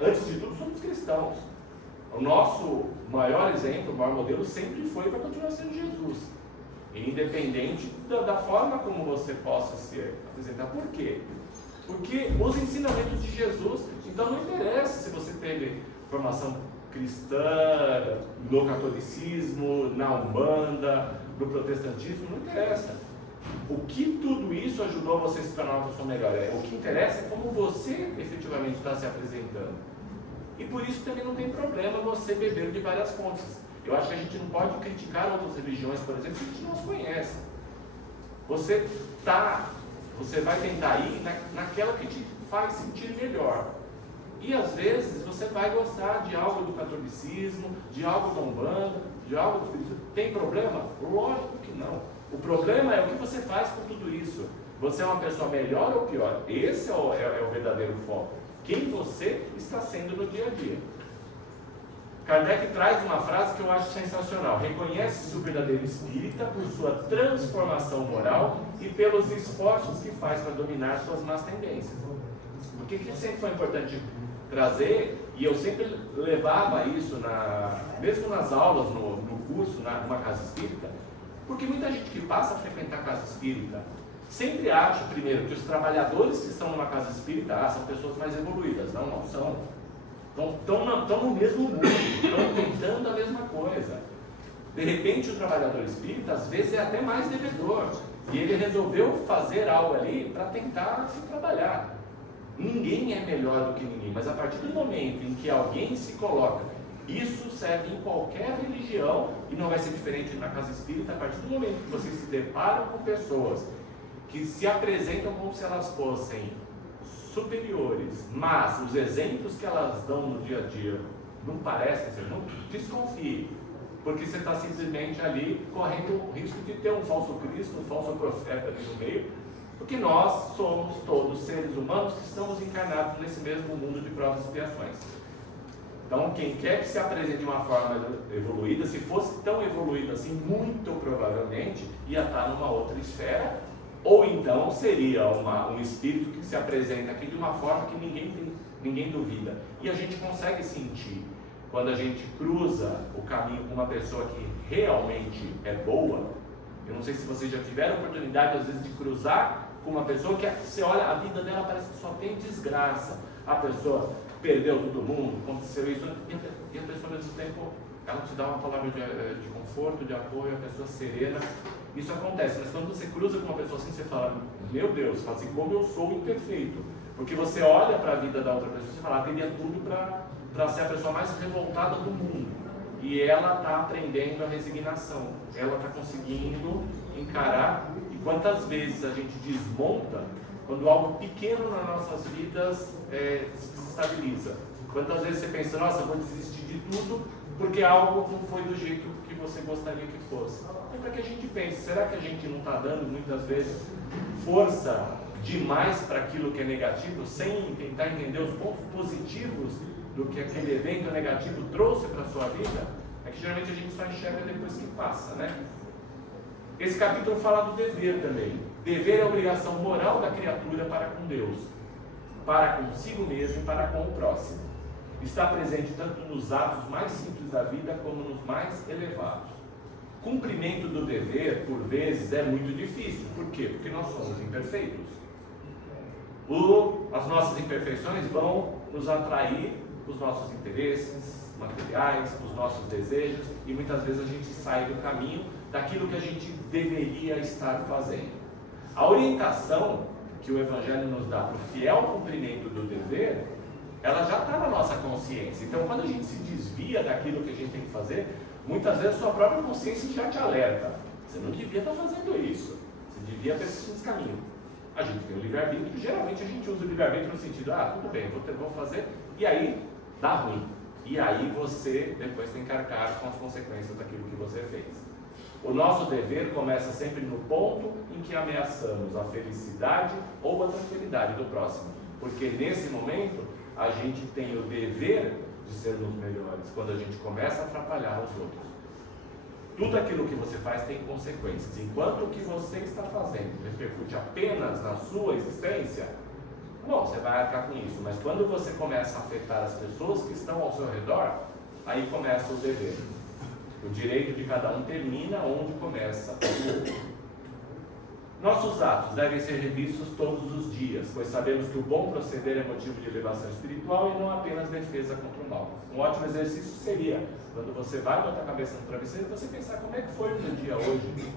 antes de tudo, somos cristãos. O nosso maior exemplo, o maior modelo sempre foi e vai continuar sendo Jesus. Independente da forma como você possa se apresentar. Por quê? Porque os ensinamentos de Jesus, então não interessa se você teve formação cristã, no catolicismo, na Umbanda, no protestantismo, não interessa. O que tudo isso ajudou você a se tornar uma pessoa melhor? O que interessa é como você efetivamente está se apresentando. E por isso também não tem problema você beber de várias fontes. Eu acho que a gente não pode criticar outras religiões, por exemplo, se a gente não as conhece. Você vai tentar ir naquela que te faz sentir melhor. E às vezes você vai gostar de algo do catolicismo, de algo da Umbanda, de algo do espiritismo. Tem problema? Lógico que não. O problema é o que você faz com tudo isso. Você é uma pessoa melhor ou pior? Esse é o verdadeiro foco. Quem você está sendo no dia a dia. Kardec traz uma frase que eu acho sensacional. Reconhece-se o verdadeiro espírita por sua transformação moral e pelos esforços que faz para dominar suas más tendências. O que sempre foi importante trazer, e eu sempre levava isso, mesmo nas aulas, no curso, numa casa espírita, porque muita gente que passa a frequentar a casa espírita sempre acha, primeiro, que os trabalhadores que estão numa casa espírita são pessoas mais evoluídas. Não são. Estão no mesmo mundo, estão tentando a mesma coisa. De repente, o trabalhador espírita, às vezes, é até mais devedor. E ele resolveu fazer algo ali para tentar se trabalhar. Ninguém é melhor do que ninguém, mas a partir do momento em que alguém se coloca, isso serve em qualquer religião, e não vai ser diferente na casa espírita. A partir do momento que vocês se deparam com pessoas que se apresentam como se elas fossem superiores, mas os exemplos que elas dão no dia a dia não parecem ser, não desconfie, porque você está simplesmente ali correndo o risco de ter um falso Cristo, um falso profeta ali no meio, porque nós somos todos seres humanos que estamos encarnados nesse mesmo mundo de provas e expiações. Então, quem quer que se apresente de uma forma evoluída, se fosse tão evoluído assim, muito provavelmente ia estar numa outra esfera, ou então seria um espírito que se apresenta aqui de uma forma que ninguém duvida. E a gente consegue sentir, quando a gente cruza o caminho com uma pessoa que realmente é boa. Eu não sei se vocês já tiveram oportunidade, às vezes, de cruzar com uma pessoa que você olha, a vida dela parece que só tem desgraça. A pessoa perdeu todo mundo, aconteceu isso, e a pessoa, ao mesmo tempo, ela te dá uma palavra de conforto, de apoio, a pessoa serena. Isso acontece, mas quando você cruza com uma pessoa assim, você fala, meu Deus, fala assim, como eu sou imperfeito. Porque você olha para a vida da outra pessoa e fala, teria tudo para ser a pessoa mais revoltada do mundo. E ela está aprendendo a resignação, ela está conseguindo encarar. E quantas vezes a gente desmonta quando algo pequeno nas nossas vidas se desestabiliza. Quantas vezes você pensa, nossa, eu vou desistir de tudo porque algo não foi do jeito que você gostaria que fosse. É para que a gente pense, será que a gente não está dando muitas vezes força demais para aquilo que é negativo, sem tentar entender os pontos positivos do que aquele evento negativo trouxe para a sua vida? É que geralmente a gente só enxerga depois que passa, né? Esse capítulo fala do dever também. Dever é a obrigação moral da criatura para com Deus, para consigo mesmo e para com o próximo. Está presente tanto nos atos mais simples da vida como nos mais elevados. Cumprimento do dever, por vezes, é muito difícil. Por quê? Porque nós somos imperfeitos. As nossas imperfeições vão nos atrair os nossos interesses materiais, os nossos desejos, e muitas vezes a gente sai do caminho daquilo que a gente deveria estar fazendo. A orientação que o Evangelho nos dá para o fiel cumprimento do dever, ela já está na nossa consciência. Então, quando a gente se desvia daquilo que a gente tem que fazer, muitas vezes a sua própria consciência já te alerta. Você não devia estar fazendo isso. Você devia ter seguido esse caminho. A gente tem o livre-arbítrio. Geralmente a gente usa o livre-arbítrio no sentido, tudo bem, vou fazer, e aí dá ruim. E aí você depois tem que arcar com as consequências daquilo que você fez. O nosso dever começa sempre no ponto em que ameaçamos a felicidade ou a tranquilidade do próximo. Porque nesse momento, a gente tem o dever de sermos melhores, quando a gente começa a atrapalhar os outros. Tudo aquilo que você faz tem consequências. Enquanto o que você está fazendo repercute apenas na sua existência, bom, você vai arcar com isso. Mas quando você começa a afetar as pessoas que estão ao seu redor, aí começa o dever. O direito de cada um termina onde começa o outro. Nossos atos devem ser revistos todos os dias, pois sabemos que o bom proceder é motivo de elevação espiritual e não apenas defesa contra o mal. Um ótimo exercício seria, quando você vai botar a cabeça no travesseiro, você pensar como é que foi o meu dia hoje.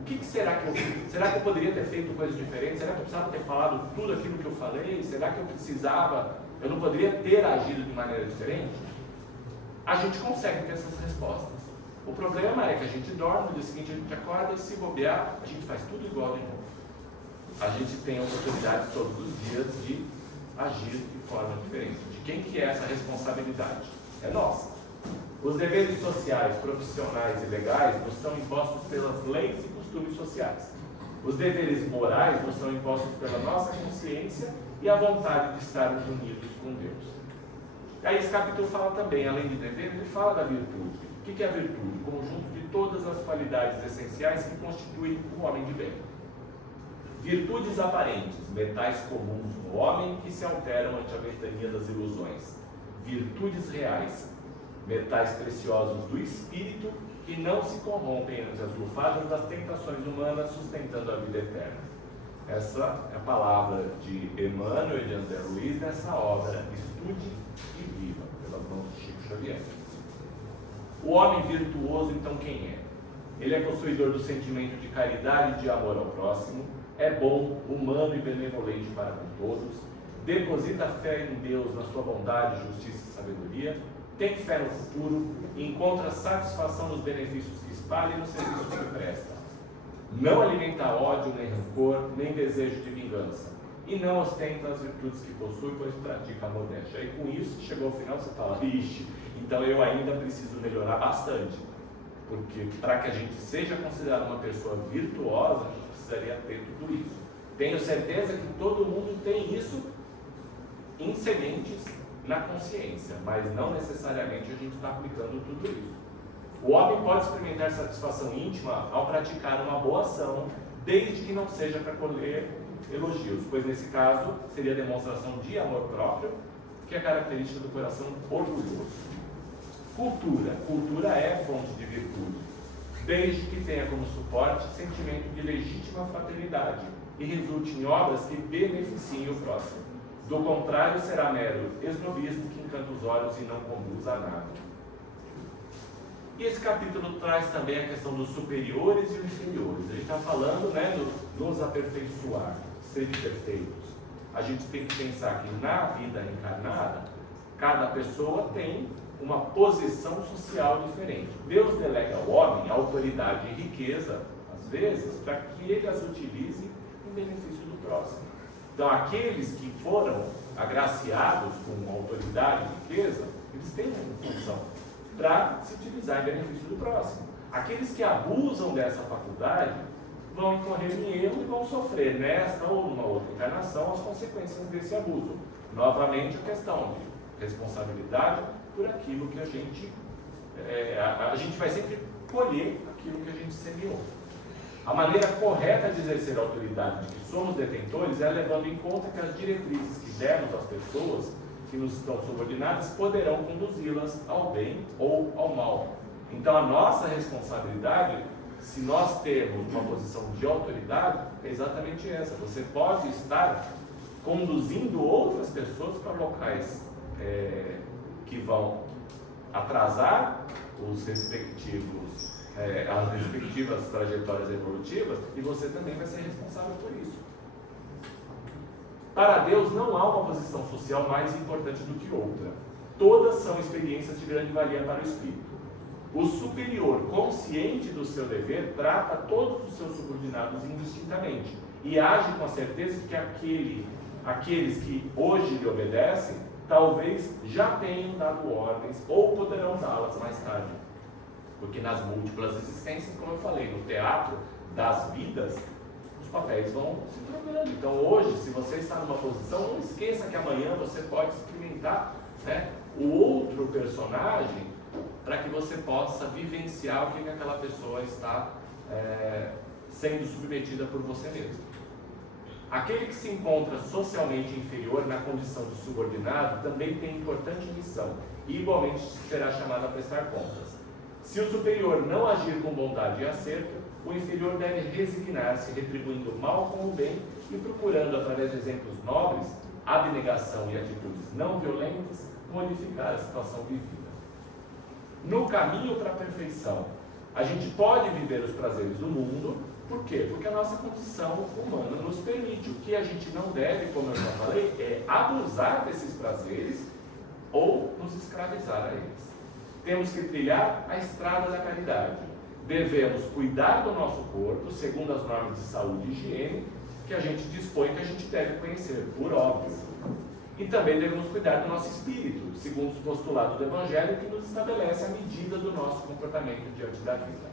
O que será que eu fiz? Será que eu poderia ter feito coisas diferentes? Será que eu precisava ter falado tudo aquilo que eu falei? Será que eu não poderia ter agido de maneira diferente? A gente consegue ter essas respostas. O problema é que a gente dorme, no dia seguinte a gente acorda e, se bobear, a gente faz tudo igual de novo. A gente tem a oportunidade todos os dias de agir de forma diferente. De quem que é essa responsabilidade? É nossa. Os deveres sociais, profissionais e legais nos são impostos pelas leis e costumes sociais. Os deveres morais nos são impostos pela nossa consciência e a vontade de estarmos unidos com Deus. Aí esse capítulo fala também, além de dever, ele fala da virtude. O que é a virtude? O conjunto de todas as qualidades essenciais que constituem o homem de bem. Virtudes aparentes, metais comuns no homem que se alteram ante a ventania das ilusões. Virtudes reais, metais preciosos do espírito que não se corrompem ante as lufadas das tentações humanas, sustentando a vida eterna. Essa é a palavra de Emmanuel e de André Luiz nessa obra Estude e Viva, pelas mãos de Chico Xavier. O homem virtuoso, então, quem é? Ele é possuidor do sentimento de caridade e de amor ao próximo, é bom, humano e benevolente para com todos, deposita fé em Deus na sua bondade, justiça e sabedoria, tem fé no futuro, encontra satisfação nos benefícios que espalha e nos serviços que presta. Não alimenta ódio, nem rancor, nem desejo de vingança. E não ostenta as virtudes que possui, pois pratica a modéstia. E com isso, chegou ao final, você fala, ixi, então eu ainda preciso melhorar bastante. Porque para que a gente seja considerado uma pessoa virtuosa, a gente precisaria ter tudo isso. Tenho certeza que todo mundo tem isso em sementes na consciência, mas não necessariamente a gente está aplicando tudo isso. O homem pode experimentar satisfação íntima ao praticar uma boa ação, desde que não seja para colher elogios, pois nesse caso seria a demonstração de amor próprio, que é característica do coração orgulhoso. Cultura é fonte de virtude, desde que tenha como suporte sentimento de legítima fraternidade e resulte em obras que beneficiem o próximo. Do contrário, será mero esnobismo que encanta os olhos e não conduz a nada. E esse capítulo traz também a questão dos superiores e inferiores. A gente está falando, nos aperfeiçoar, serem perfeitos. A gente tem que pensar que na vida encarnada, cada pessoa tem uma posição social diferente. Deus delega ao homem a autoridade e riqueza, às vezes, para que ele as utilize em benefício do próximo. Então, aqueles que foram agraciados com autoridade e riqueza, eles têm uma função para se utilizar em benefício do próximo. Aqueles que abusam dessa faculdade vão incorrer em erro e vão sofrer nesta ou numa outra encarnação as consequências desse abuso. Novamente, a questão de responsabilidade por aquilo que a gente vai sempre colher aquilo que a gente semeou. A maneira correta de exercer a autoridade de que somos detentores é levando em conta que as diretrizes que demos às pessoas que nos estão subordinadas poderão conduzi-las ao bem ou ao mal. Então a nossa responsabilidade, se nós temos uma posição de autoridade, é exatamente essa. Você pode estar conduzindo outras pessoas para locais que vão atrasar as respectivas trajetórias evolutivas, e você também vai ser responsável por isso. Para Deus não há uma posição social mais importante do que outra. Todas são experiências de grande valia para o espírito. O superior, consciente do seu dever, trata todos os seus subordinados indistintamente e age com a certeza de que aqueles que hoje lhe obedecem talvez já tenham dado ordens ou poderão dá-las mais tarde. Porque nas múltiplas existências, como eu falei, no teatro das vidas, os papéis vão se trocando. Então hoje, se você está numa posição, não esqueça que amanhã você pode experimentar, né, o outro personagem, para que você possa vivenciar o que aquela pessoa está sendo submetida por você mesmo. Aquele que se encontra socialmente inferior na condição de subordinado também tem importante missão e igualmente será chamado a prestar contas. Se o superior não agir com bondade e acerto, o inferior deve resignar-se, retribuindo o mal com o bem e procurando, através de exemplos nobres, abnegação e atitudes não violentas, modificar a situação vivida. No caminho para a perfeição, a gente pode viver os prazeres do mundo. Por quê? Porque a nossa condição humana nos permite. O que a gente não deve, como eu já falei, é abusar desses prazeres ou nos escravizar a eles. Temos que trilhar a estrada da caridade. Devemos cuidar do nosso corpo, segundo as normas de saúde e higiene, que a gente dispõe, que a gente deve conhecer, por óbvio. E também devemos cuidar do nosso espírito, segundo os postulados do Evangelho, que nos estabelece a medida do nosso comportamento diante da vida.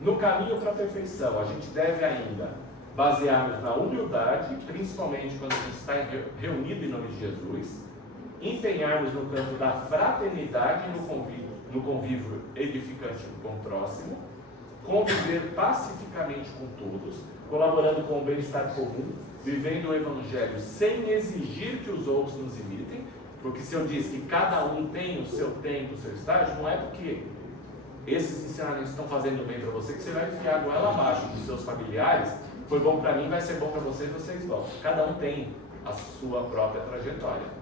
No caminho para a perfeição, a gente deve ainda basear-nos na humildade, principalmente quando a gente está reunido em nome de Jesus, empenhar-nos no campo da fraternidade e no convívio edificante com o próximo, conviver pacificamente com todos, colaborando com o bem-estar comum, vivendo o Evangelho sem exigir que os outros nos imitem, porque se eu disse que cada um tem o seu tempo, o seu estágio, não é porque esses ensinamentos estão fazendo bem para você que você vai enfiar a goela abaixo dos seus familiares. Foi bom para mim, vai ser bom para vocês vão. Cada um tem a sua própria trajetória.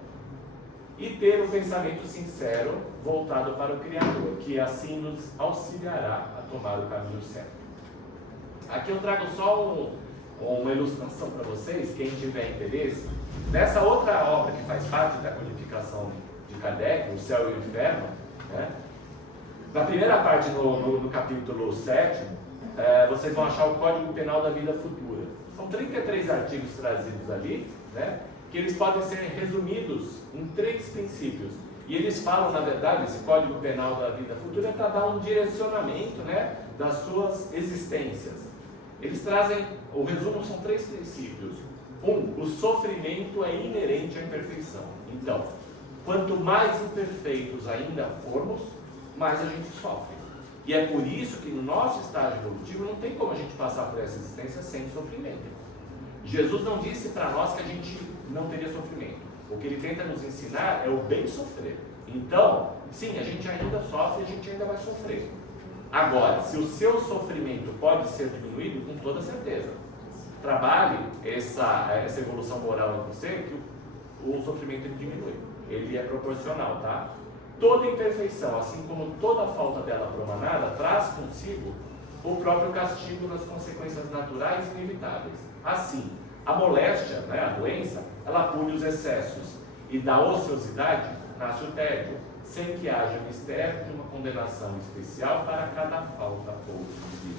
E ter um pensamento sincero voltado para o Criador, que assim nos auxiliará a tomar o caminho certo. Aqui eu trago só uma ilustração para vocês, quem tiver interesse. Nessa outra obra que faz parte da codificação de Kardec, O Céu e o Inferno, né? Na primeira parte, no capítulo 7, vocês vão achar o Código Penal da Vida Futura. São 33 artigos trazidos ali, né, que eles podem ser resumidos em 3 princípios. E eles falam, na verdade, esse Código Penal da Vida Futura é para dar um direcionamento, né, das suas existências. Eles trazem, o resumo são 3 princípios. 1, o sofrimento é inerente à imperfeição. Então, quanto mais imperfeitos ainda formos, mais a gente sofre. E é por isso que no nosso estágio evolutivo não tem como a gente passar por essa existência sem sofrimento. Jesus não disse para nós que a gente não teria sofrimento. O que ele tenta nos ensinar é o bem sofrer. Então, sim, a gente ainda sofre, a gente ainda vai sofrer. Agora, se o seu sofrimento pode ser diminuído, com toda certeza. Trabalhe essa evolução moral em você, que o sofrimento ele diminui. Ele é proporcional, tá? Toda imperfeição, assim como toda falta dela promanada, traz consigo o próprio castigo das consequências naturais e inevitáveis. Assim, a moléstia, né, a doença, ela pune os excessos, e da ociosidade nasce o tédio, sem que haja mistério de uma condenação especial para cada falta ou desvio.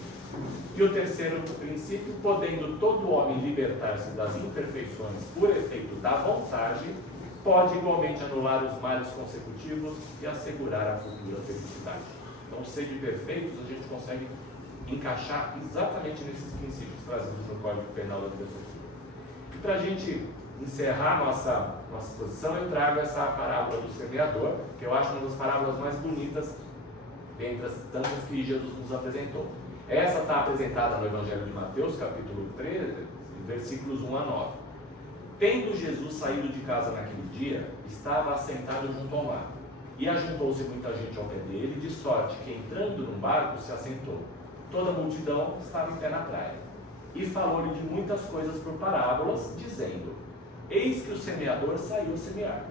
E o terceiro princípio, podendo todo homem libertar-se das imperfeições por efeito da vontade, pode igualmente anular os males consecutivos e assegurar a futura felicidade. Então, sede perfeitos, a gente consegue encaixar exatamente nesses princípios trazidos no Código Penal da Vida Futura. E para a gente encerrar nossa exposição, eu trago essa parábola do semeador, que eu acho uma das parábolas mais bonitas, dentre as tantas que Jesus nos apresentou. Essa está apresentada no Evangelho de Mateus, capítulo 13, versículos 1 a 9. Tendo Jesus saído de casa naquele dia, estava assentado junto ao mar. E ajuntou-se muita gente ao pé dele, de sorte que, entrando num barco, se assentou. Toda a multidão estava em pé na praia. E falou-lhe de muitas coisas por parábolas, dizendo: Eis que o semeador saiu a semear.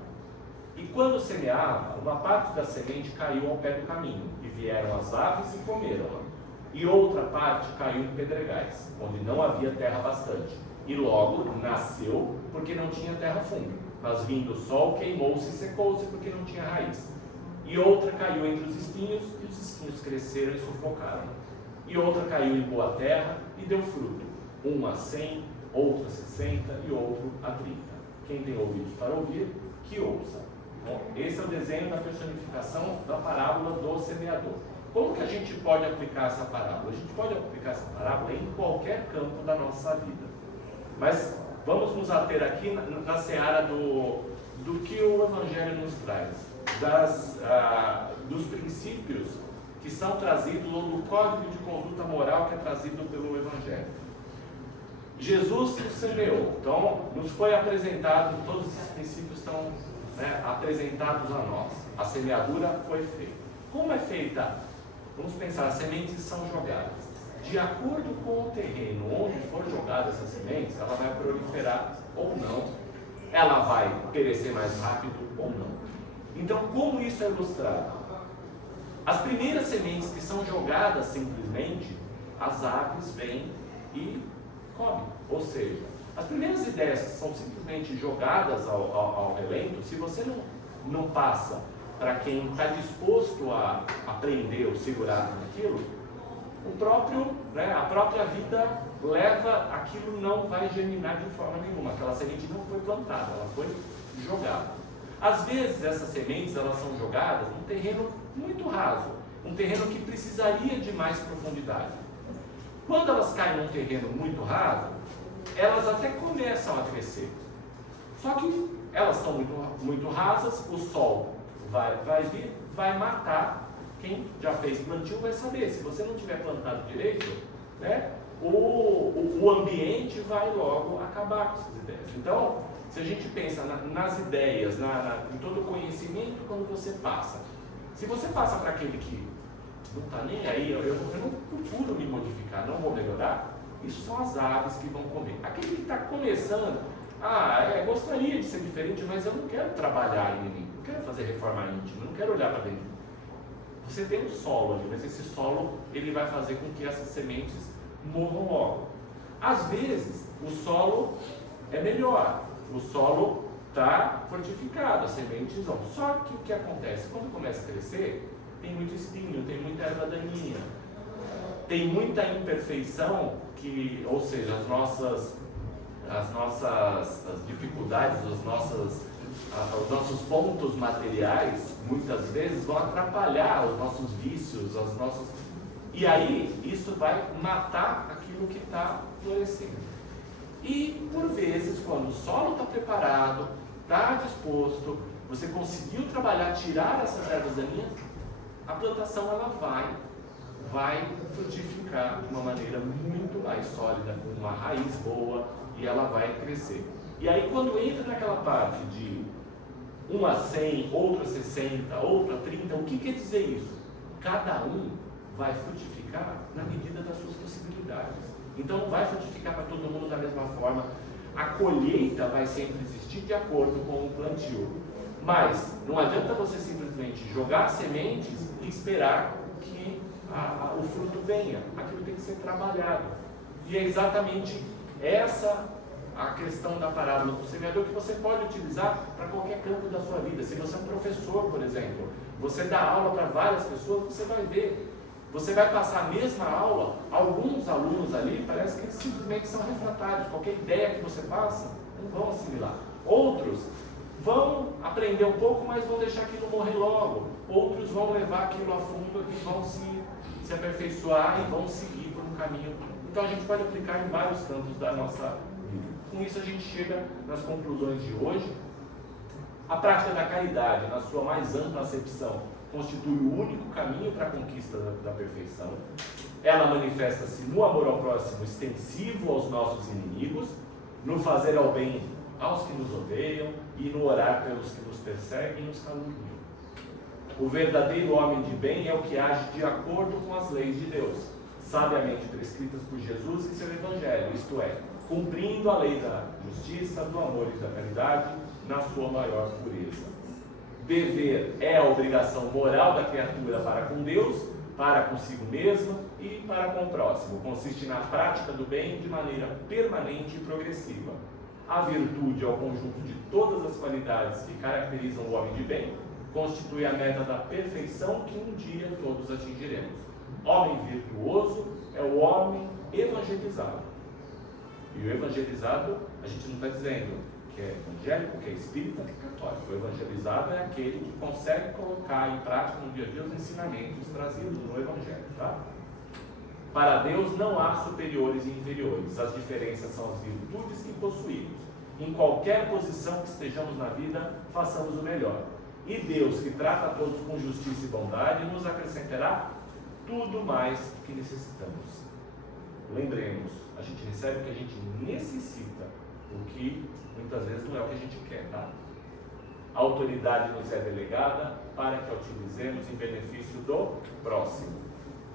E quando semeava, uma parte da semente caiu ao pé do caminho, e vieram as aves e comeram-a. E outra parte caiu em pedregais, onde não havia terra bastante. E logo nasceu, porque não tinha terra funda. Mas vindo o sol, queimou-se e secou-se, porque não tinha raiz. E outra caiu entre os espinhos, e os espinhos cresceram e sufocaram. E outra caiu em boa terra e deu fruto, um a 100, outro a 60 e outro a 30. Quem tem ouvidos para ouvir, que ouça. Bom, esse é o desenho da personificação da parábola do semeador. Como que a gente pode aplicar essa parábola? A gente pode aplicar essa parábola em qualquer campo da nossa vida. Mas vamos nos ater aqui na seara do que o Evangelho nos traz, dos princípios que são trazidos, ou do código de conduta moral que é trazido pelo Evangelho. Jesus nos semeou, então nos foi apresentado, todos esses princípios estão apresentados a nós. A semeadura foi feita. Como é feita? Vamos pensar, as sementes são jogadas. De acordo com o terreno onde for jogada essas sementes, ela vai proliferar ou não, ela vai perecer mais rápido ou não. Então, como isso é ilustrado? As primeiras sementes que são jogadas simplesmente, as aves vêm e comem. Ou seja, as primeiras ideias que são simplesmente jogadas ao relento, se você não passa para quem está disposto a aprender ou segurar naquilo, a própria vida leva, aquilo não vai germinar de forma nenhuma. Aquela semente não foi plantada, ela foi jogada. Às vezes essas sementes elas são jogadas num terreno muito raso, um terreno que precisaria de mais profundidade. Quando elas caem num terreno muito raso, elas até começam a crescer. Só que elas estão muito rasas, o sol vai vir, vai matar. Quem já fez plantio vai saber, se você não tiver plantado direito, o ambiente vai logo acabar com essas ideias. Então, se a gente pensa nas ideias, em todo o conhecimento, quando você passa, se você passa para aquele que não está nem aí, eu não procuro me modificar, não vou melhorar, isso são as aves que vão comer. Aquele que está começando, gostaria de ser diferente, mas eu não quero trabalhar em mim, não quero fazer reforma íntima, não quero olhar para dentro. Você tem um solo ali, mas esse solo ele vai fazer com que essas sementes morram logo. Às vezes, o solo é melhor, o solo está fortificado, as sementes vão. Só que o que acontece? Quando começa a crescer, tem muito espinho, tem muita erva daninha, tem muita imperfeição, ou seja, as nossas dificuldades, os nossos pontos materiais, muitas vezes vão atrapalhar os nossos vícios, e aí isso vai matar aquilo que está florescendo. E por vezes, quando o solo está preparado, está disposto, você conseguiu trabalhar, tirar essas ervas daninhas, a plantação ela vai frutificar de uma maneira muito mais sólida, com uma raiz boa, e ela vai crescer. E aí quando entra naquela parte de 1 a 100, outro a 60, outro a 30, o que quer dizer isso? Cada um vai frutificar na medida das suas possibilidades. Então não vai frutificar para todo mundo da mesma forma. A colheita vai sempre existir de acordo com o plantio. Mas não adianta você simplesmente jogar sementes e esperar que o fruto venha. Aquilo tem que ser trabalhado. E é exatamente essa a questão da parábola do semeador que você pode utilizar para qualquer campo da sua vida. Se você é um professor, por exemplo, você dá aula para várias pessoas, você vai ver. Você vai passar a mesma aula, alguns alunos ali, parece que eles simplesmente são refratários. Qualquer ideia que você passa, não vão assimilar. Outros vão aprender um pouco, mas vão deixar aquilo morrer logo. Outros vão levar aquilo a fundo e vão se aperfeiçoar e vão seguir por um caminho. Então a gente pode aplicar em vários campos da nossa vida. Com isso a gente chega nas conclusões de hoje. A prática da caridade, na sua mais ampla acepção, constitui o único caminho para a conquista da perfeição. Ela manifesta-se no amor ao próximo extensivo aos nossos inimigos, no fazer ao bem aos que nos odeiam e no orar pelos que nos perseguem e nos caluniam. O verdadeiro homem de bem é o que age de acordo com as leis de Deus, sabiamente prescritas por Jesus em seu Evangelho, isto é, cumprindo a lei da justiça, do amor e da caridade na sua maior pureza. Dever é a obrigação moral da criatura para com Deus, para consigo mesma e para com o próximo. Consiste na prática do bem de maneira permanente e progressiva. A virtude é o conjunto de todas as qualidades que caracterizam o homem de bem, constitui a meta da perfeição que um dia todos atingiremos. Homem virtuoso é o homem evangelizado. E o evangelizado, a gente não está dizendo que é evangélico, que é espírita, que é católico. O evangelizado é aquele que consegue colocar em prática no dia a dia os ensinamentos trazidos no Evangelho. Tá? Para Deus não há superiores e inferiores. As diferenças são as virtudes que possuímos. Em qualquer posição que estejamos na vida, façamos o melhor. E Deus, que trata a todos com justiça e bondade, nos acrescentará tudo mais que necessitamos. Lembremos, a gente recebe o que a gente necessita, o que muitas vezes não é o que a gente quer, tá? A autoridade nos é delegada para que a utilizemos em benefício do próximo.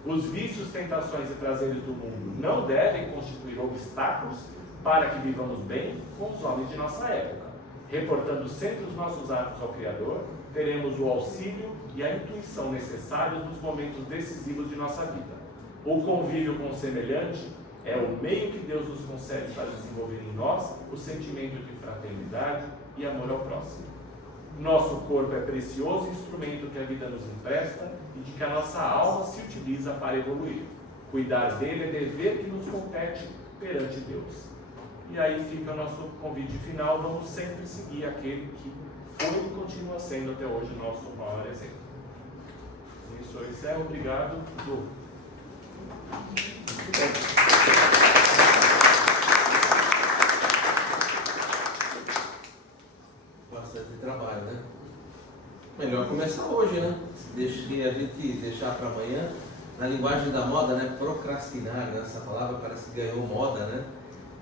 Os vícios, tentações e prazeres do mundo não devem constituir obstáculos para que vivamos bem com os homens de nossa época. Reportando sempre os nossos atos ao Criador, teremos o auxílio e a intuição necessários nos momentos decisivos de nossa vida. O convívio com o semelhante é o meio que Deus nos concede para desenvolver em nós o sentimento de fraternidade e amor ao próximo. Nosso corpo é precioso instrumento que a vida nos empresta e de que a nossa alma se utiliza para evoluir. Cuidar dele é dever que nos compete perante Deus. E aí fica o nosso convite final: vamos sempre seguir aquele que foi e continua sendo até hoje o nosso maior exemplo. Isso eu encerro. Obrigado. Bastante trabalho, né? Melhor começar hoje, né? Se a gente deixar para amanhã, na linguagem da moda, né? Procrastinar, né? Essa palavra parece que ganhou moda, né?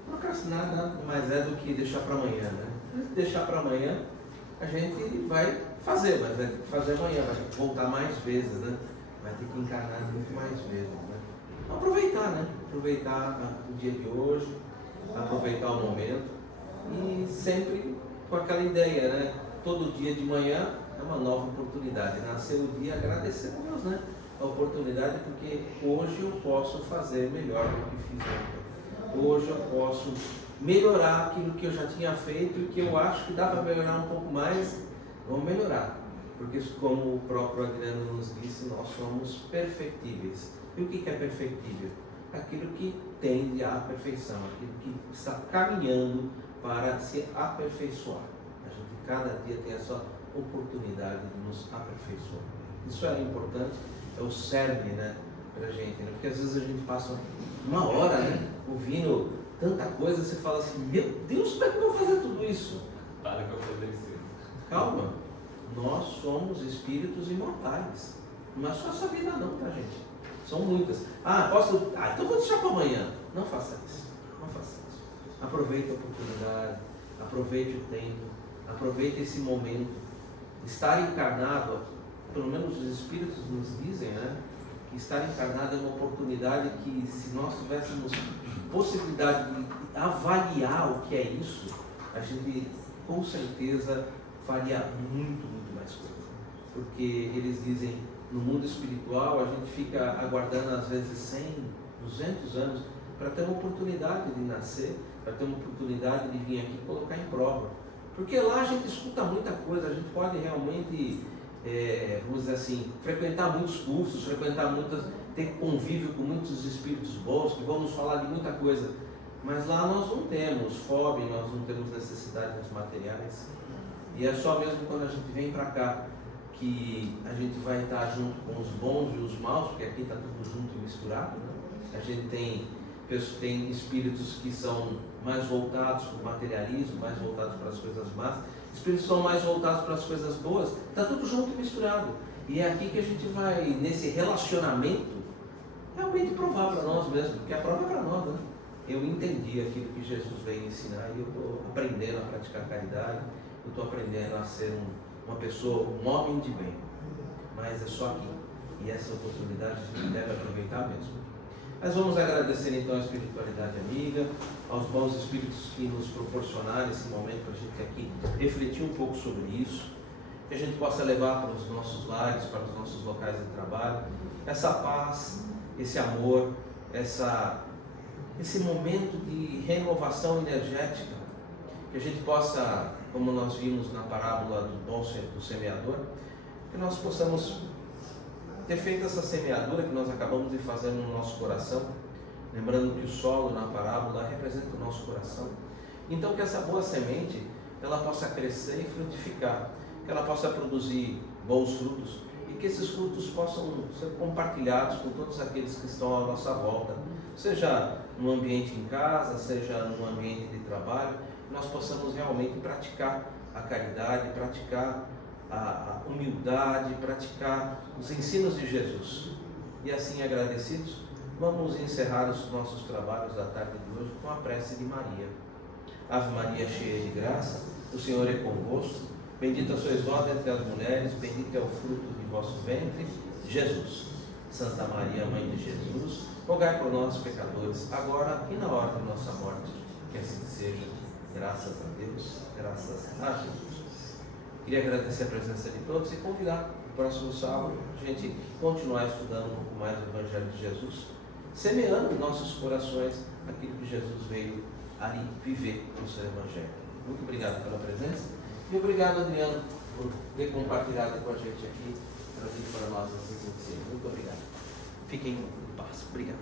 Procrastinar nada mais é do que deixar para amanhã, né? Se deixar para amanhã, a gente vai fazer, mas vai ter que fazer amanhã, vai ter que voltar mais vezes, né? Vai ter que encarnar muito mais vezes, né? Então, aproveitar, né? Aproveitar o dia de hoje, aproveitar o momento e sempre com aquela ideia, né? Todo dia de manhã é uma nova oportunidade. Nasceu o dia, agradecer a Deus, né? A oportunidade, porque hoje eu posso fazer melhor do que fiz ontem. Hoje eu posso melhorar aquilo que eu já tinha feito e que eu acho que dá para melhorar um pouco mais. Vamos melhorar, porque como o próprio Adriano nos disse, nós somos perfectíveis. E o que é perfectível? Aquilo que tende à perfeição, aquilo que está caminhando para se aperfeiçoar. A gente cada dia tem essa oportunidade de nos aperfeiçoar. Isso é importante, é o cerne, né, para a gente, né? Porque às vezes a gente passa uma hora, né, ouvindo tanta coisa, você fala assim: meu Deus, como é que eu vou fazer tudo isso? Para que eu obedecer. Calma, nós somos espíritos imortais. Não é só essa vida não, tá, gente? São muitas. Então vou deixar para amanhã. Não faça isso. Não faça isso. Aproveite a oportunidade, aproveite o tempo, aproveite esse momento. Estar encarnado, pelo menos os espíritos nos dizem, né? Que estar encarnado é uma oportunidade que, se nós tivéssemos possibilidade de avaliar o que é isso, a gente com certeza faria muito mais coisa. Porque eles dizem, no mundo espiritual, a gente fica aguardando às vezes 100, 200 anos para ter uma oportunidade de nascer, para ter uma oportunidade de vir aqui e colocar em prova. Porque lá a gente escuta muita coisa, a gente pode realmente, vamos dizer assim, frequentar muitos cursos, ter convívio com muitos espíritos bons, que vão nos falar de muita coisa. Mas lá nós não temos fome, nós não temos necessidades materiais. E é só mesmo quando a gente vem para cá que a gente vai estar junto com os bons e os maus, porque aqui está tudo junto e misturado, né? A gente tem espíritos que são mais voltados para o materialismo, mais voltados para as coisas más, espíritos que são mais voltados para as coisas boas, está tudo junto e misturado. E é aqui que a gente vai, nesse relacionamento, realmente provar para nós mesmos, porque a prova é para nós, né? Eu entendi aquilo que Jesus veio ensinar e eu estou aprendendo a praticar caridade, eu estou aprendendo a ser uma pessoa, um homem de bem. Mas é só aqui. E essa oportunidade a gente deve aproveitar mesmo. Mas vamos agradecer então a espiritualidade amiga, aos bons espíritos que nos proporcionaram esse momento para a gente aqui refletir um pouco sobre isso, que a gente possa levar para os nossos lares, para os nossos locais de trabalho, essa paz, esse amor, esse momento de renovação energética, que a gente possa, como nós vimos na parábola do semeador, que nós possamos ter feito essa semeadura que nós acabamos de fazer no nosso coração, lembrando que o solo na parábola representa o nosso coração. Então que essa boa semente, ela possa crescer e frutificar, que ela possa produzir bons frutos e que esses frutos possam ser compartilhados com todos aqueles que estão à nossa volta, seja no ambiente em casa, seja no ambiente de trabalho, que nós possamos realmente praticar a caridade, praticar a humildade, praticar os ensinos de Jesus. E assim, agradecidos, vamos encerrar os nossos trabalhos da tarde de hoje com a prece de Maria. Ave Maria, cheia de graça, o Senhor é convosco, bendita sois vós entre as mulheres, bendito é o fruto de vosso ventre, Jesus. Santa Maria, Mãe de Jesus, rogai por nós, pecadores, agora e na hora de nossa morte. Que assim seja. Graças a Deus, graças a Jesus. Queria agradecer a presença de todos e convidar no próximo sábado a gente continuar estudando um pouco mais o Evangelho de Jesus, semeando em nossos corações aquilo que Jesus veio ali viver no seu Evangelho. Muito obrigado pela presença e obrigado, Adriano, por ter compartilhado com a gente aqui, trazido para nós esses ensinos. Muito obrigado. Fiquem em paz. Obrigado.